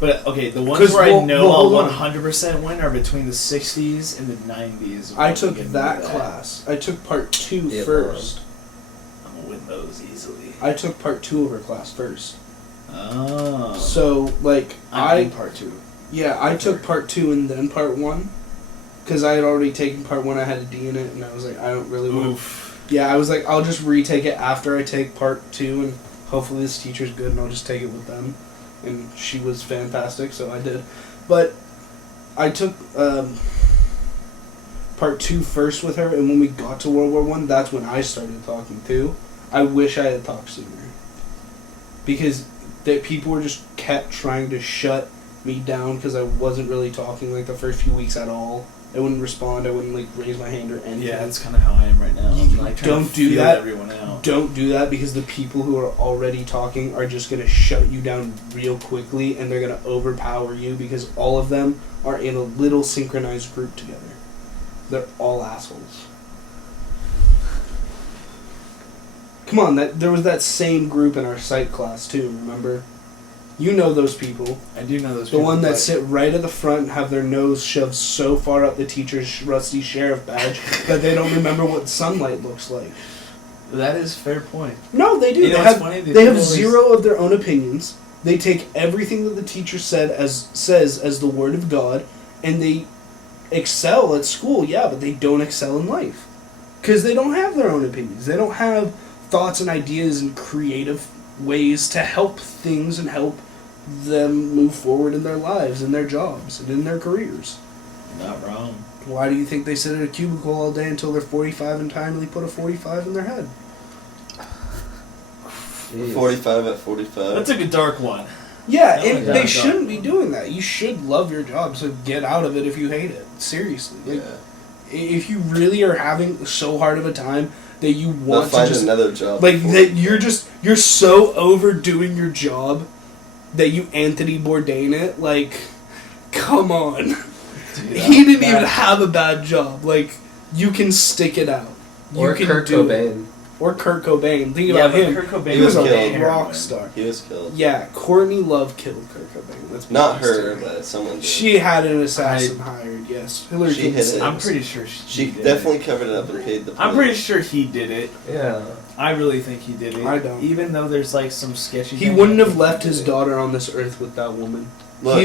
But okay, the ones 'Cause where I we'll- know well, I'll hold on. 100% win are between the 60s and the 90s. I We'll took get into that class. I took part 2 Yeah, first. I'm gonna win those easily. I took part 2 of her class first. Oh. So, like, I'm in part 2. I took part 2 and then part 1. Because I had already taken part 1, I had a D in it, and I was like, I don't really want to. Oof. Yeah, I was like, I'll just retake it after I take part 2, and hopefully this teacher's good, and I'll just take it with them. And she was fantastic, so I did. But I took part 2 first with her, and when we got to World War I, that's when I started talking too. I wish I had talked sooner. Because people were just kept trying to shut me down because I wasn't really talking like the first few weeks at all. I wouldn't respond, I wouldn't like raise my hand or anything. Yeah, that's kind of how I am right now. I'm like trying Don't to do feel that. everyone out. Don't do that because the people who are already talking are just going to shut you down real quickly and they're going to overpower you because all of them are in a little synchronized group together. They're all assholes. Come on, there was that same group in our psych class too, remember? You know those people. I do know those The people. one that but- sit right at the front and have their nose shoved so far up the teacher's rusty sheriff badge that they don't remember what sunlight looks like. That is a fair point. No, they do. You know they what's have, funny? they have People always- zero of their own opinions. They take everything that the teacher says as the word of God, and they excel at school, yeah, but they don't excel in life. Because they don't have their own opinions. They don't have thoughts and ideas and creative ways to help things and help them move forward in their lives and their jobs and in their careers. Not wrong. Why do you think they sit at a cubicle all day until they're 45 and timely put a 45 in their head? Jeez. 45 at 45. That took a dark one. Yeah, No, and yeah, they yeah. shouldn't be doing that. You should love your job, so get out of it if you hate it. Seriously. Like, Yeah. if you really are having so hard of a time that you They'll want to find just another job. like before- that you're so overdoing your job that you Anthony Bourdain it, like come on. Dude, He didn't even that- have a bad job. Like you can stick it out. You Or can Kurt do it. Cobain. Or Kurt Cobain. Think Yeah, about but him. Kurt Cobain He was a killed. rock star. He was killed. Yeah, Courtney Love killed Kurt Cobain. Let's be Not honest her, here. but someone did. She had an assassin hired, yes. Hillary She Clinton hit it. said I'm this. pretty sure She did definitely it. covered it up and paid the I'm police. pretty sure he did it. Yeah. I really think he did it. I don't. Even though there's like some sketchy. He thing, wouldn't I have think left he his did it. daughter on this earth with that woman. Look,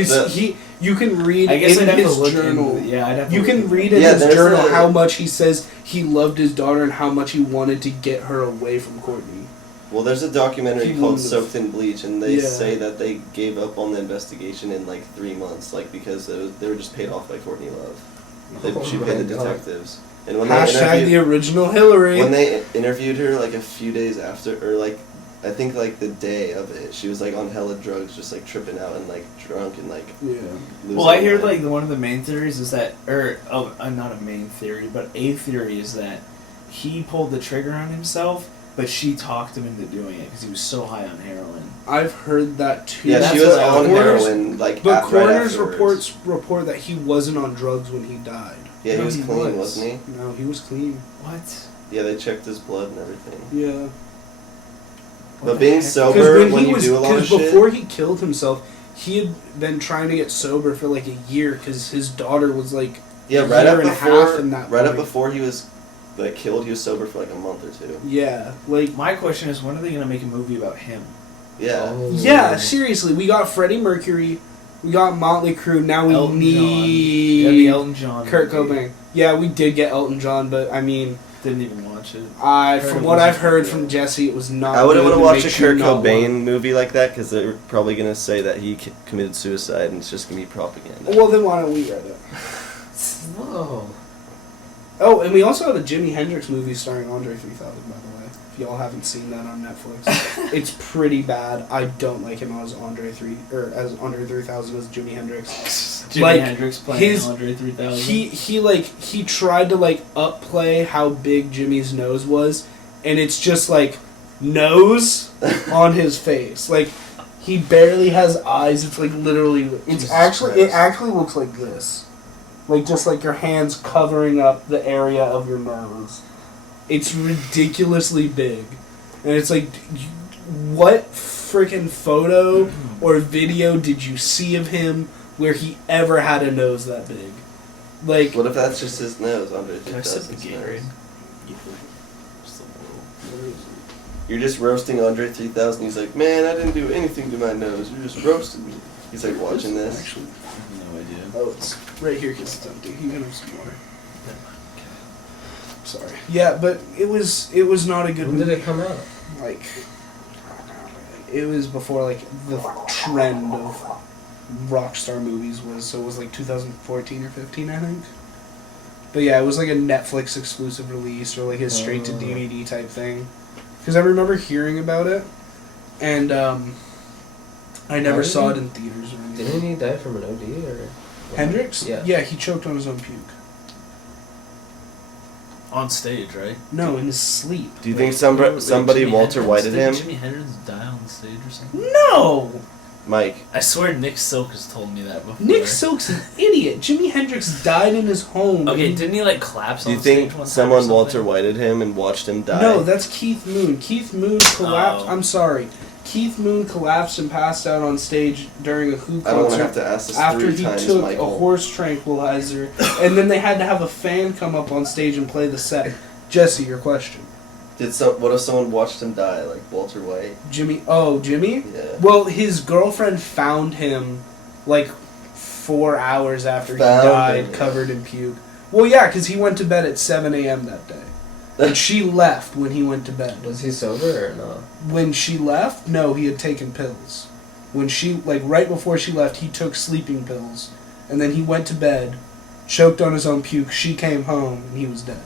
You can read I guess in I'd have his to look journal. into yeah, I'd have to You look can into read it. in Yeah, his there's journal a- how much he says he loved his daughter and how much he wanted to get her away from Courtney. Well, there's a documentary He called wouldn't have- Soaked in Bleach, and they Yeah. say that they gave up on the investigation in like 3 months, like because they were just paid off by Courtney Love. She Oh paid the my God. detectives, and when Hashtag the original Hillary. when they interviewed her like a few days after, or like I think like the day of it, she was like on hella drugs, just like tripping out and like drunk and like. Yeah. losing Well, I her hear mind. like one of the main theories is that, or not a main theory, but a theory is that he pulled the trigger on himself but she talked him into doing it because he was so high on heroin. I've heard that too. Yeah, That's she was what I on Coroner's- heroin, like, But right coroner's afterwards. report that he wasn't on drugs when he died. Yeah, he No, was he clean, was. wasn't he? No, he was clean. What? Yeah, they checked his blood and everything. Yeah. But being Because sober when you do a lot of shit. before he killed himself, he had been trying to get sober for like a year because his daughter was like Yeah, a right year up and a before, half in that right up point. before he was like killed, he was sober for like a month or two. Yeah, like My question is, when are they gonna make a movie about him? Yeah. Oh. yeah, seriously, we got Freddie Mercury, we got Motley Crue, now we Elton need John. Yeah, the Elton John. Kurt movie. Cobain. Yeah, we did get Elton John, but I mean, Didn't even watch it. I Heard from it what wasn't I've heard good. from Jesse, it was not. I wouldn't good. want to It watch a makes you Kurt not Cobain want- movie like that because they're probably gonna say that he committed suicide and it's just gonna be propaganda. Well, then why don't we write it? Whoa. Oh, and we also have a Jimi Hendrix movie starring Andre 3000, by the way. If y'all haven't seen that on Netflix, it's pretty bad. I don't like him as Andre 3000 as Jimi Hendrix. Jimi Like, Hendrix playing his- Andre 3000. He tried to like upplay how big Jimmy's nose was, and it's just like nose on his face. Like he barely has eyes. It's like literally. It's Jesus actually it Christ. actually looks like this, like just like your hands covering up the area of your nose. It's ridiculously big, and it's like, what freaking photo or video did you see of him where he ever had a nose that big? Like, What if that's just his nose, Andre Can I sip the 3000's Gatorade? nose? You're just roasting Andre 3000. He's like, man, I didn't do anything to my nose. You just roasted me. He's like watching this. Actually, No idea. oh, it's right here because it's empty. You can have some water. Sorry. Yeah, but it was not a good When movie. did it come out? Like, it was before like the trend of rock star movies was, so it was like 2014 or 15, I think. But yeah, it was like a Netflix exclusive release or like a straight to Oh. DVD type thing. Because I remember hearing about it, and I never did saw he? it in theaters or anything. Didn't he die from an OD or? Hendrix? Yeah. Yeah, he choked on his own puke. On stage, right? No, in his sleep. Do you think somebody Jimi Walter Hendrix- Whited did him? Jimi Hendrix die on stage or something? No! Mike, I swear Nick Silk has told me that before. Nick Silk's an idiot. Jimi Hendrix died in his home. Okay, didn't he like collapse do you on stage think one time or someone something? Walter Whited him and watched him die? No, that's Keith Moon. Keith Moon collapsed. Oh. I'm sorry. Keith Moon collapsed and passed out on stage during a Who I don't want to concert have to ask this after 3 he times, took Michael. a horse tranquilizer, and then they had to have a fan come up on stage and play the set. Jesse, your question. What if someone watched him die, like Walter White? Jimmy? Yeah. Well, his girlfriend found him like 4 hours after Found he died, him, yeah. covered in puke. Well, yeah, because he went to bed at 7 a.m. that day. And she left when he went to bed. Was he sober or not? When she left, no, he had taken pills. When she, like, right before she left, he took sleeping pills. And then he went to bed, choked on his own puke. She came home, and he was dead.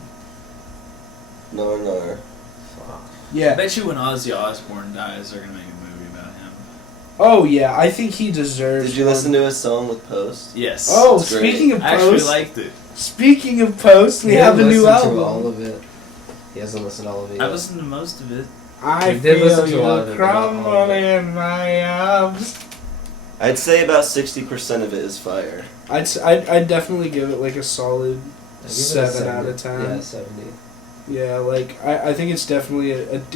No. Fuck. I Yeah. bet you when Ozzy Osbourne dies, they're gonna make a movie about him. Oh, yeah, I think he deserves Did you one. listen to his song with Post? Yes. Oh, It's great. speaking of I actually Post, liked it. speaking of Post, we He have a hasn't new listened to all album. of it. He hasn't listened to all of it. I yet. listened to most of it. I We did listen feel to a lot you of it, but not all of crumbling it. in my arms. I'd say about 60% of it is fire. I'd definitely give it like a solid I'd give it a 7 out of 10. Yeah, 70. Yeah, like I think it's definitely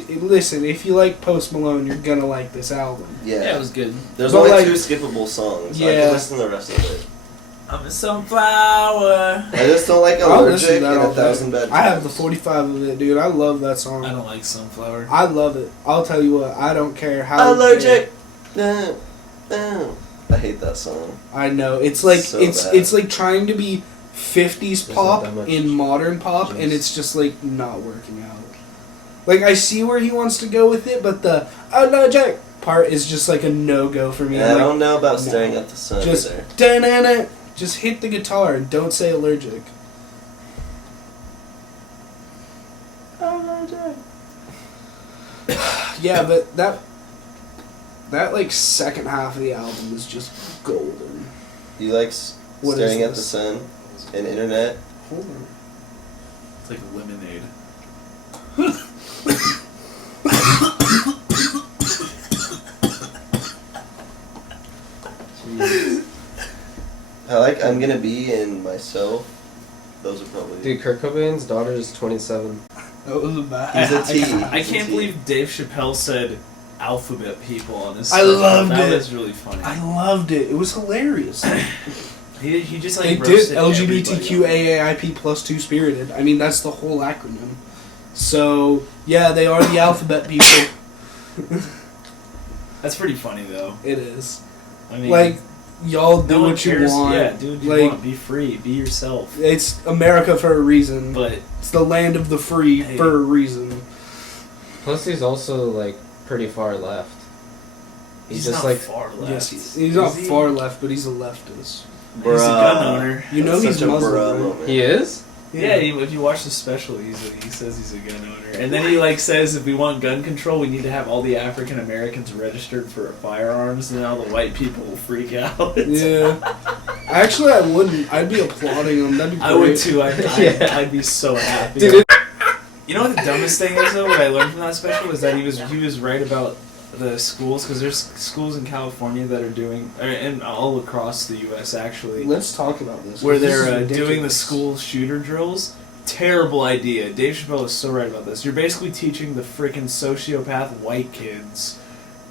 listen. If you like Post Malone, you're gonna like this album. Yeah. Yeah, it was good. There's But only like- 2 skippable songs. I Yeah. can listen to the rest of it. I'm a sunflower. I just don't like I'll listen to Allergic that and all A Thousand day. Bad Times. I have the 45 of it, dude. I love that song. I don't like sunflower. I love it. I'll tell you what. I don't care how Allergic. No. I hate that song. I know it's like So it's bad. it's like trying to be 50s There's pop not that much in modern pop, and juice. it's just like not working out. Like I see where he wants to go with it, but the allergic part is just like a no go for me. And I Like, don't know about no. Staring at the Sun just either. da-na-na, just hit the guitar and don't say allergic. Yeah, but that like second half of the album is just golden. You like What Staring is at the this? Sun and Internet? Hold on. It's like lemonade. I like I'm Gonna Be and Myself. Those are probably... Dude, Kurt Cobain's daughter is 27. That was bad. He's a T. I can't believe Dave Chappelle said alphabet people on his I loved that it. was really funny. I loved it. It was hilarious. He just like They did roasted LGBTQ everybody. AAIP plus 2 spirited. I mean, that's the whole acronym. So, yeah, they are the alphabet people. That's pretty funny though. It is. I mean, Like, y'all do no one what you cares. want. Yeah, do what you Like, want. Be free. Be yourself. it's America for a reason. But It's the land of the free Hey. for a reason. Plus, he's also, like, pretty far left. he's just not like... far left. Yes, he's not Is he? far left, but he's a leftist. He's a gun owner. You know That's he's such a Muslim, bruh right? moment. He is? Yeah, if you watch the special, he says he's a gun owner, and then he like says if we want gun control, we need to have all the African Americans registered for firearms, and then all the white people will freak out. Yeah. Actually, I wouldn't. I'd be applauding him. That'd be great. I would too. Yeah. I'd be so happy. Dude, You know what the dumbest thing is though? What I learned from that special is that he was right about the schools, because there's schools in California that are doing, and all across the U.S. actually, Let's talk about this. where This is they're doing the ridiculous. school shooter drills. Terrible idea. Dave Chappelle is so right about this. You're basically teaching the freaking sociopath white kids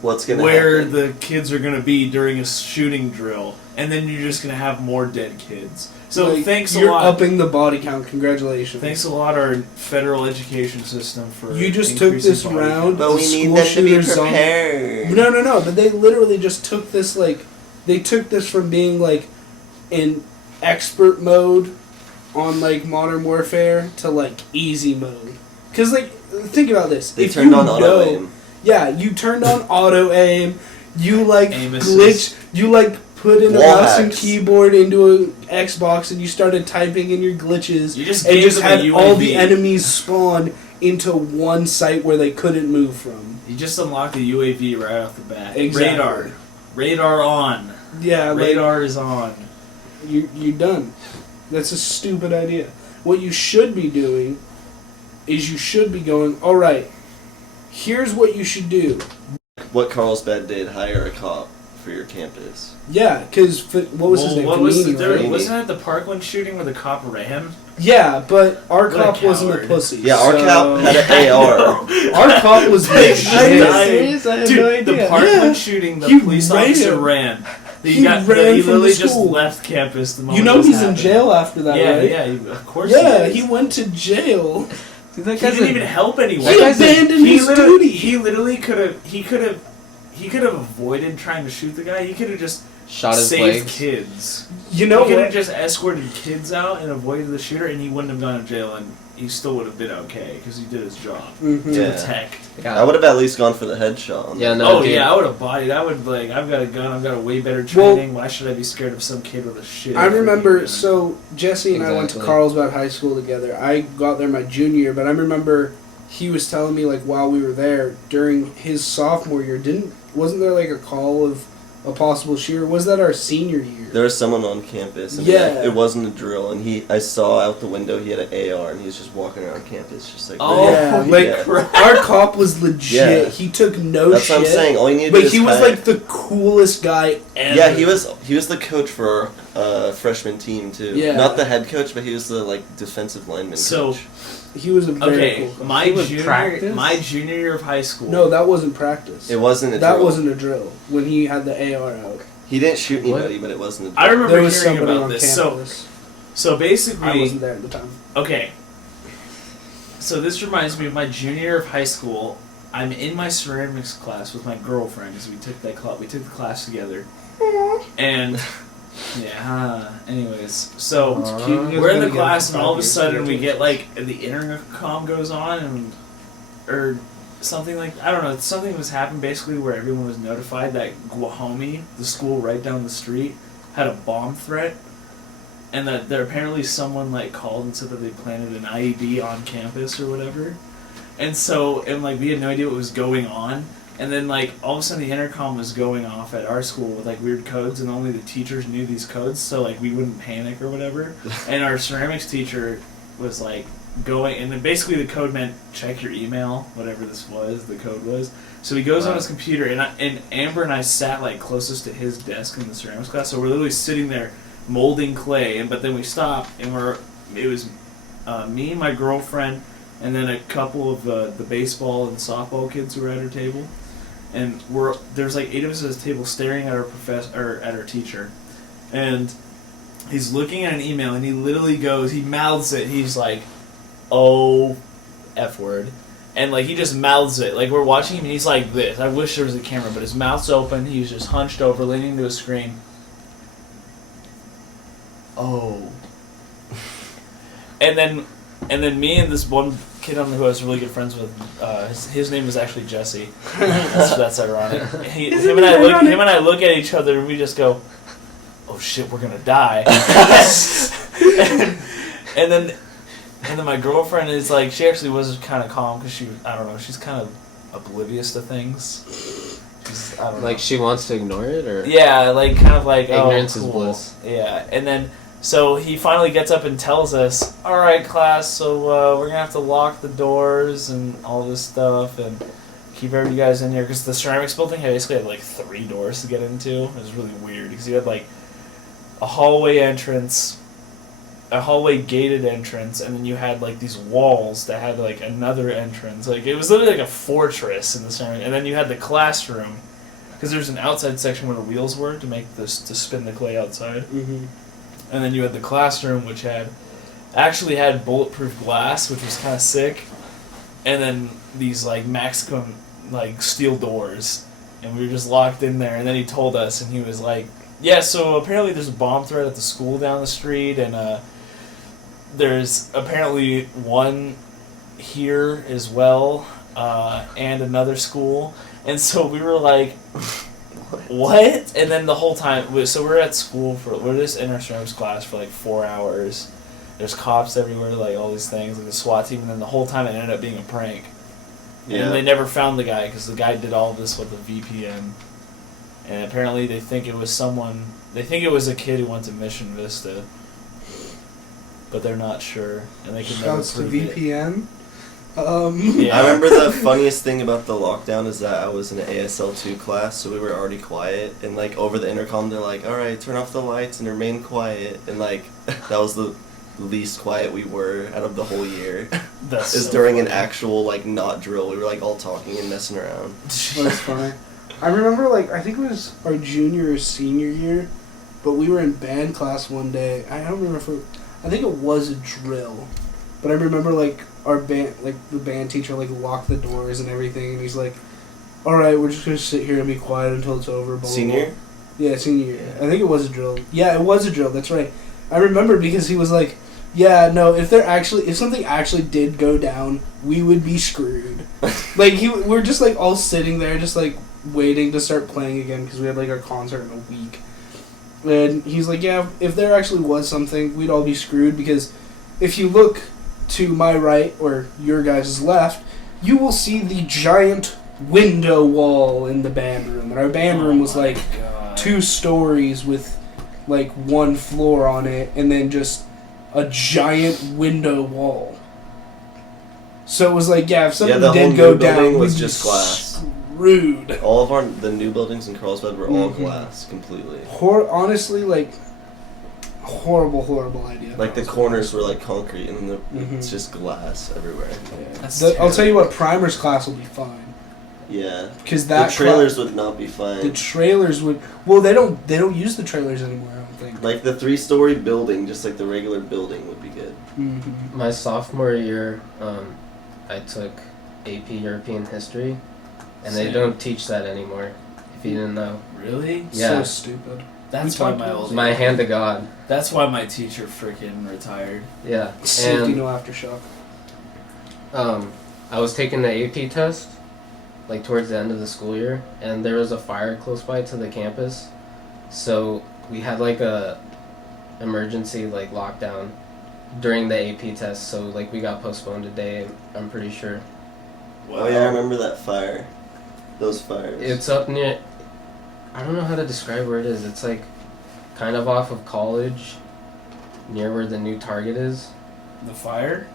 What's gonna where happen? the kids are going to be during a shooting drill, and then you're just going to have more dead kids. So Like, thanks a you're lot. upping the body count. Congratulations. Thanks a lot, our federal education system, for You just took increasing this body round. count. But we the need school them to be shooters on- prepared. No. But they literally just took this, like, they took this from being, like, in expert mode on, like, Modern Warfare to, like, easy mode. Because, like, think about this. They if turned you on know, auto aim. Yeah, you turned on auto aim. You, like, Aim glitch. assist. You, like, put in a Wall mouse and hacks. keyboard into an Xbox and you started typing in your glitches. You just and gave just them had a all UAV. the enemies spawn into one site where they couldn't move from. You just unlocked the UAV right off the bat. Exactly. Radar on. Yeah, like, Radar is on. you're done. That's a stupid idea. What you should be doing is you should be going, alright, here's what you should do. What Carlsbad did, hire a cop for your campus. Yeah, because what was his name? What was the Panini, right? wasn't it the Parkland shooting where the cop ran? Yeah, but our What a cop wasn't a coward. pussy. Yeah, our so- cop had an AR. Our cop was Big legit. shit. I had Dude, no the idea. Parkland Yeah. shooting, the He police ran. officer ran. He He ran literally from the just school. left campus the moment You know this he's in happened. jail after that, Yeah, right? yeah, of course. Yeah, he he went to jail. Dude, that He guy's didn't a- even help anyone. He abandoned his duty. He literally could have avoided trying to shoot the guy. He could have just shot his saved legs. kids. You know he could have what? just escorted kids out and avoided the shooter, and he wouldn't have gone to jail, and he still would have been okay because he did his job Mhm. to Yeah. protect. I would have at least gone for the headshot. Yeah, no, Oh dude. yeah, I would have bodied. I would I've got a gun. I've got a way better training. Why should I be scared of some kid with a shit? I remember, so Jesse and I went to Exactly. Carlsbad High School together. I got there my junior year, but I remember he was telling me, like, while we were there, during his sophomore year, wasn't there, like, a call of a possible shooter? Was that our senior year? There was someone on campus, and Yeah. it wasn't a drill, and I saw out the window he had an AR, and he was just walking around campus, just like, Oh, yeah, like, yeah. our cop was legit. Yeah. He took no That's shit. what I'm saying. All you need to But do is he was, hide. like, the coolest guy ever. Yeah, he was the coach for our freshman team too. Yeah. Not the head coach, but he was the defensive lineman So- coach. He was a very Okay, cool guy. my He would junior practice? year of high school. No, that wasn't practice. It wasn't a That drill. wasn't a drill when he had the AR out. He didn't shoot What? anybody, but it wasn't a drill. I remember There was hearing somebody about on this. campus. So I basically, wasn't there at the time. okay. So this reminds me of my junior year of high school. I'm in my ceramics class with my girlfriend because we took that class. We took the class together, and yeah. Anyways, so Aw. You guys we're in gotta the get class, it and for all of a 5 years. sudden we get like the intercom goes on, and or something like I don't know. Something was happening basically where everyone was notified that Guahomie, the school right down the street, had a bomb threat. And that there apparently someone like called and said that they planted an IED on campus or whatever, and so like we had no idea what was going on, and then like all of a sudden the intercom was going off at our school with like weird codes, and only the teachers knew these codes, so like we wouldn't panic or whatever, and our ceramics teacher was like going, and then basically the code meant check your email, whatever this was, the code was. So he goes on his computer, and Amber and I sat like closest to his desk in the ceramics class, so we're literally sitting there molding clay, but then we stopped, and it was me, my girlfriend, and then a couple of the baseball and softball kids who were at our table, and there's like 8 of us at this table staring at our at our teacher, and he's looking at an email, and he literally he mouths it, he's like, "Oh, F word." And, like, he just mouths it. Like, we're watching him, and he's like this. I wish there was a camera, but his mouth's open. He's just hunched over, leaning into a screen. Oh. And then me and this one kid who I was really good friends with, his name was actually Jesse. That's ironic. Him and I look at each other, and we just go, "Oh, shit, we're going to die." and then my girlfriend is like, she actually was kind of calm because I don't know, she's kind of oblivious to things. I don't know. Like she wants to ignore it, or yeah, like kind of like ignorance is bliss. Yeah, and then so he finally gets up and tells us, "All right, class, so we're gonna have to lock the doors and all this stuff and keep everybody guys in here because the ceramics building basically had like 3 doors to get into. It was really weird because you had like a hallway entrance." A hallway gated entrance, and then you had like these walls that had like another entrance. Like it was literally like a fortress in the center. And then you had the classroom, because there's an outside section where the wheels were to spin the clay outside. Mm-hmm. And then you had the classroom, which actually had bulletproof glass, which was kind of sick. And then these like Mexican like steel doors, and we were just locked in there. And then he told us, and he was like, "Yeah, so apparently there's a bomb threat at the school down the street, and there's apparently one here as well, and another school." And so we were like, what? And then the whole time, so we're at school we're just in our ceramics class for like 4 hours. There's cops everywhere, like all these things, like the SWAT team, and then the whole time it ended up being a prank. Yeah. And they never found the guy because the guy did all this with a VPN. And apparently they think it was a kid who went to Mission Vista. But they're not sure, and they can never Shouts to prove it. VPN. Yeah. I remember the funniest thing about the lockdown is that I was in an ASL2 class, so we were already quiet, and like over the intercom they're like, "Alright, turn off the lights and remain quiet," and like that was the least quiet we were out of the whole year. That's Is so during funny. an actual like not drill. We were like all talking and messing around. Oh, that's funny. I remember, like, I think it was our junior or senior year, but we were in band class one day. I don't remember I think it was a drill, but I remember, like, our band, like, the band teacher, like, locked the doors and everything, and he's like, "Alright, we're just gonna sit here and be quiet until it's over." Blah, blah, Senior? blah. Yeah, senior year. I think it was a drill. Yeah, it was a drill, that's right. I remember because he was like, "Yeah, no, if something actually did go down, we would be screwed." Like, we're just, like, all sitting there, just, like, waiting to start playing again because we had, like, our concert in a week. And he's like, "Yeah, if there actually was something, we'd all be screwed because if you look to my right or your guys' left, you will see the giant window wall in the band room." And our band room was, like, God. 2 stories with, like, 1 floor on it and then just a giant window wall. So it was like, yeah, if something the did whole go new building down, was we'd just be glass. Screwed. All of the new buildings in Carlsbad were all Mhm. glass completely. Honestly, like, horrible idea. Like the corners were like concrete and Mhm. it's just glass everywhere. That's I'll tell you what, Primer's class will be fine Yeah. because The that trailers would not be fine. the trailers would. Well, they don't use the trailers anymore. I don't think. Like the 3-story building, just like the regular building would be good. Mm-hmm. My sophomore year, I took AP European History, and they Same. don't teach that anymore. If you didn't know, Really? Yeah. So stupid. That's We why talked my about old. my hand to God. That's why my teacher freaking retired. Yeah, Safety, and no aftershock. I was taking the AP test, like towards the end of the school year, and there was a fire close by to the campus, so we had like a emergency like lockdown during the AP test. So like we got postponed a day. I'm pretty sure. Oh yeah, I remember that fire. Those fires. It's up near. I don't know how to describe where it is. It's like kind of off of College, near where the new Target is. The fire?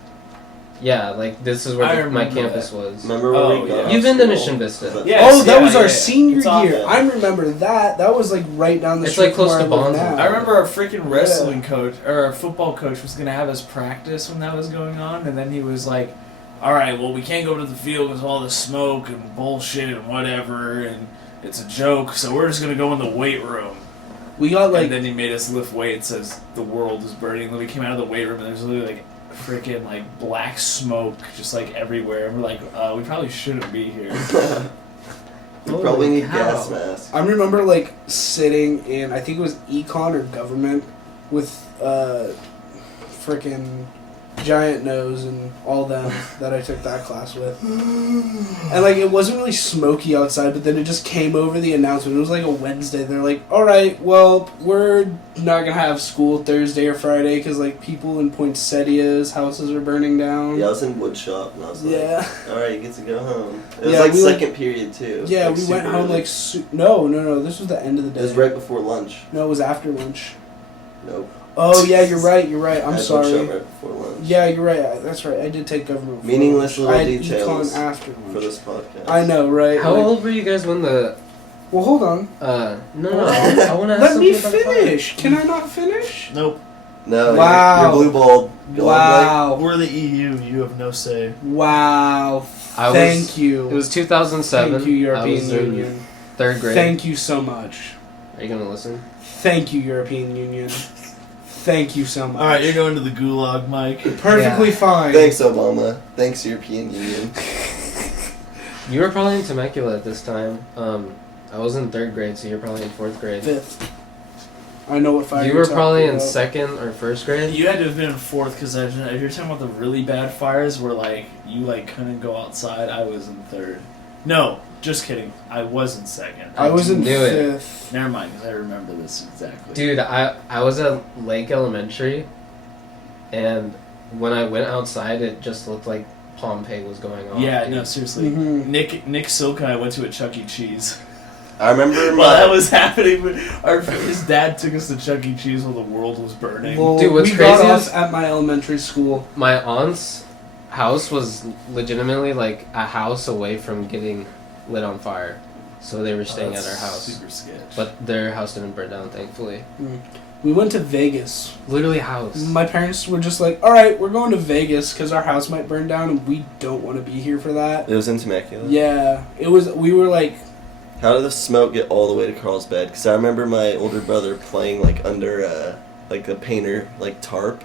Yeah, like this is where I my remember campus was. Remember when Oh, we got yeah. off You've been to school? Mission Vista. Yeah. Oh, that was our yeah. senior It's on- year. yeah. I remember that. That was like right down the It's street like close from to where I live Bonzo. now. I remember our freaking wrestling coach or our football coach was gonna have us practice when that was going on, and then he was like, "All right, well, we can't go to the field because of all the smoke and bullshit and whatever, and it's a joke. So we're just gonna go in the weight room." We got like And then he made us lift weights as the world was burning. Then we came out of the weight room and there's literally like freaking like black smoke just like everywhere. And we're like, we probably shouldn't be here. You probably need cow. gas masks. I remember like sitting in, I think it was econ or government with frickin' Giant Nose and all them that I took that class with. And like it wasn't really smoky outside, but then it just came over the announcement. It was like a Wednesday. They're like, "All right, well, we're not gonna have school Thursday or Friday because like people in Poinsettia's houses are burning down." Yeah, I was in woodshop and I was like, Yeah. alright, you get to go home. It was Yeah, like we, like- second period too. Yeah, Like, we super went home early. like no. This was the end of the day. It was right before lunch. No, it was after lunch. Nope. Oh yeah, you're right. I I'm had sorry. woodshop right before lunch. Yeah, you're right. That's right. I did take government. before Meaningless lunch. little I had details econ after lunch. For this podcast. I know, right? How Like- old were you guys when the? Well, hold on. No. I want to ask Let me something about finish. Can I not finish? Nope. No, Wow. you're blue balled. Wow. We're the EU. You have no say. Wow. I was- Thank you. It was 2007. Thank you, I European was in Union. 3rd grade. Thank you so much. Are you gonna listen? Thank you, European Union. Thank you so much. All right, you're going to the gulag, Mike. Perfectly fine. Thanks, Obama. Thanks, European Union. You were probably in Temecula at this time. I was in 3rd grade, so you're probably in 4th grade. Fifth. I know what fire You you're were probably talking in about. 2nd or 1st grade. You had to have been in 4th because if you're talking about the really bad fires where like you like couldn't go outside, I was in 3rd. No, just kidding. I was in 2nd. I was in knew it. 5th. Never mind, because I remember this exactly. Dude, I was at Lake Elementary, and when I went outside, it just looked like Pompeii was going on. Yeah, dude. no, seriously. Mhm. Nick Silk and I went to a Chuck E. Cheese. I remember While that was happening, his dad took us to Chuck E. Cheese while the world was burning. Well, Dude, what's we got crazy off is- at my elementary school. My aunt's house was legitimately like a house away from getting lit on fire, so they were staying at That's our house. Super sketch. But their house didn't burn down, thankfully. We went to Vegas. Literally house. My parents were just like, "All right, we're going to Vegas because our house might burn down, and we don't want to be here for that." It was in Temecula. Yeah, it was. We were like, How did the smoke get all the way to Carl's bed? Because I remember my older brother playing like under like a painter like tarp,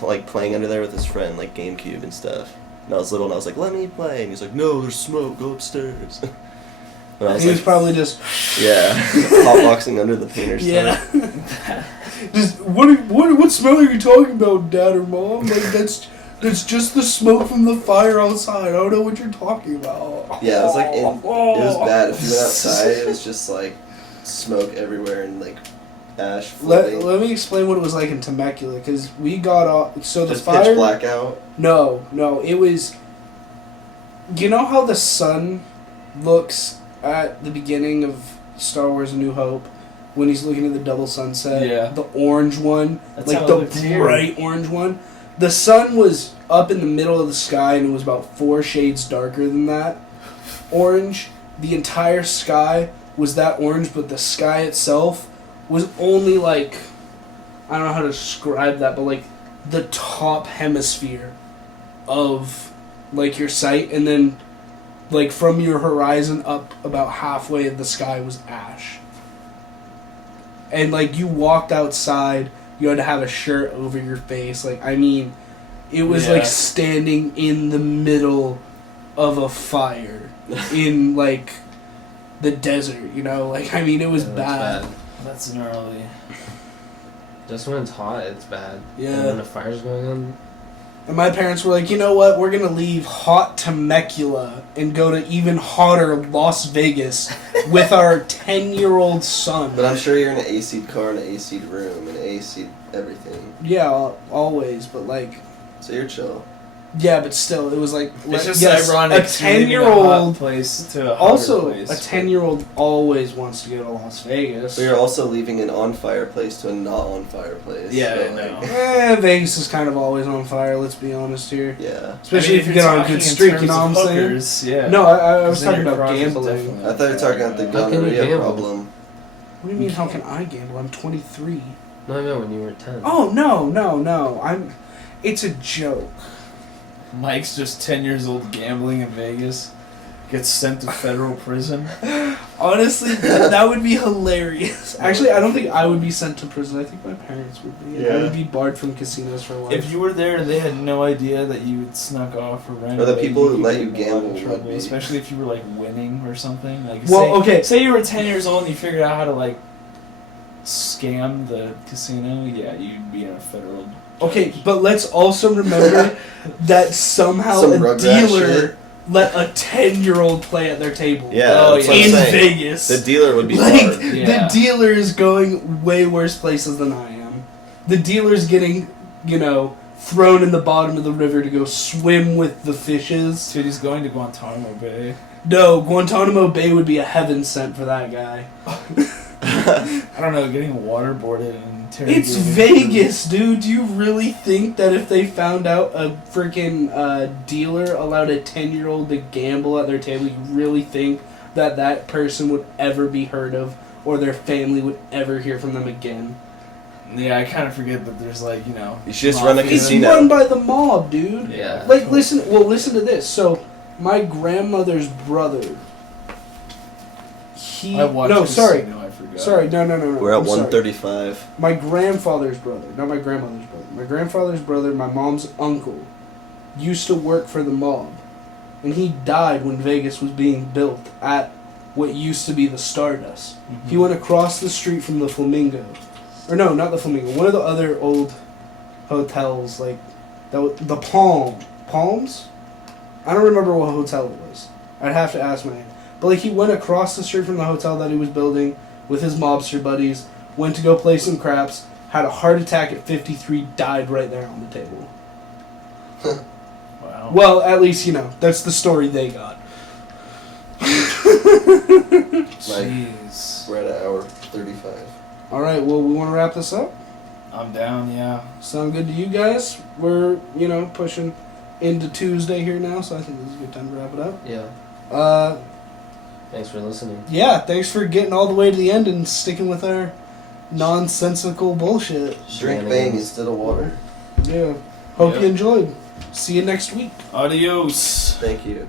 like playing under there with his friend like GameCube and stuff. And I was little and I was like, "Let me play," and he's like, "No, there's smoke. Go upstairs." And I was he like, was probably just, yeah, hotboxing under the painter's yeah. tarp. Just what smell are you talking about, Dad or Mom? Like that's just the smoke from the fire outside. I don't know what you're talking about. Yeah, it was like it was bad. If you went outside, it was just like smoke everywhere and like ash floating. Let me explain what it was like in Temecula because we got off. So Just the fire. pitch blackout. No, it was. You know how the sun looks at the beginning of Star Wars: A New Hope when he's looking at the double sunset? Yeah. The orange one, That's like how it the looked here. bright orange one. The sun was up in the middle of the sky and it was about 4 shades darker than that. Orange. The entire sky was that orange, but the sky itself was only like, I don't know how to describe that, but like the top hemisphere of like your sight, and then like from your horizon up about halfway of the sky was ash. And like you walked outside, you had to have a shirt over your face. Like, I mean, it was Yeah. like standing in the middle of a fire in like the desert, you know? Like, I mean, it was Yeah, bad. that's That's gnarly. Just when it's hot, it's bad. Yeah. And when a fire's going on, And my parents were like, you know what? We're going to leave hot Temecula and go to even hotter Las Vegas with our 10-year-old son. But I'm sure you're in an AC car, and an AC room, and AC everything. Yeah, always, but like, So you're chill. Yeah, but still, it was like It's just yes, ironic. a 10-year-old. Place to a Also, hotter place, a 10-year-old always wants to go to Las Vegas. But you're also leaving an on-fire place to a not-on-fire place. Yeah, so, I know. like, Vegas is kind of always on fire. Let's be honest here. yeah. Especially if you get on a good streak. You know what I'm saying? Hookers, yeah. No, I was Then talking your about crotch is gambling. definitely- I thought you were talking about the How can you gonorrhea gamble? problem. What do you mean? How can I gamble? I'm 23. No, I meant when you were 10. Oh no! It's a joke. Mike's just 10 years old gambling in Vegas. Gets sent to federal prison. Honestly, that would be hilarious. Actually, I don't think I would be sent to prison. I think my parents would be. Yeah. I would be barred from casinos for life. If you were there and they had no idea that you had snuck off or ran Or the away, people who could let get you in a lot gamble of would trouble, be- especially if you were like winning or something. Like, Well, say, okay. Say you were 10 years old and you figured out how to like scam the casino. Yeah, you'd be in a federal. Okay, but let's also remember that somehow Some a Rugrats dealer shit. let a 10-year-old play at their table. Yeah, Oh, that's yeah. what I'm In saying. Vegas. The dealer would be Like, barred. Yeah. the dealer is going way worse places than I am. The dealer's getting, thrown in the bottom of the river to go swim with the fishes. Dude, he's going to Guantanamo Bay. No, Guantanamo Bay would be a heaven sent for that guy. I don't know, getting waterboarded and interrogated. It's Vegas, dude. Do you really think that if they found out a freaking dealer allowed a 10-year-old to gamble at their table, you really think that that person would ever be heard of or their family would ever hear from them again? Yeah, I kind of forget that there's like, You should just run a mafia. It's casino. run by the mob, dude. Yeah. Like, listen to this. So, my grandmother's brother, I watched no, Casino, I forgot. sorry, no. We're at I'm sorry. 135. My grandfather's brother, not my grandmother's brother. My grandfather's brother, my mom's uncle, used to work for the mob. And he died when Vegas was being built at what used to be the Stardust. Mhm. He went across the street from the Flamingo. Or no, not the Flamingo. One of the other old hotels, like the Palms? I don't remember what hotel it was. I'd have to ask my aunt. But like he went across the street from the hotel that he was building with his mobster buddies, went to go play some craps, had a heart attack at 53, died right there on the table. Wow. Well, at least, that's the story they got. Jeez. We're at an hour 35. Alright, well, we want to wrap this up? I'm down, yeah. Sound good to you guys? We're, pushing into Tuesday here now, so I think this is a good time to wrap it up. Yeah. Thanks for listening. Yeah, thanks for getting all the way to the end and sticking with our nonsensical bullshit. Drink Bang instead of water. Yeah. Hope Yep. you enjoyed. See you next week. Adios. Thank you.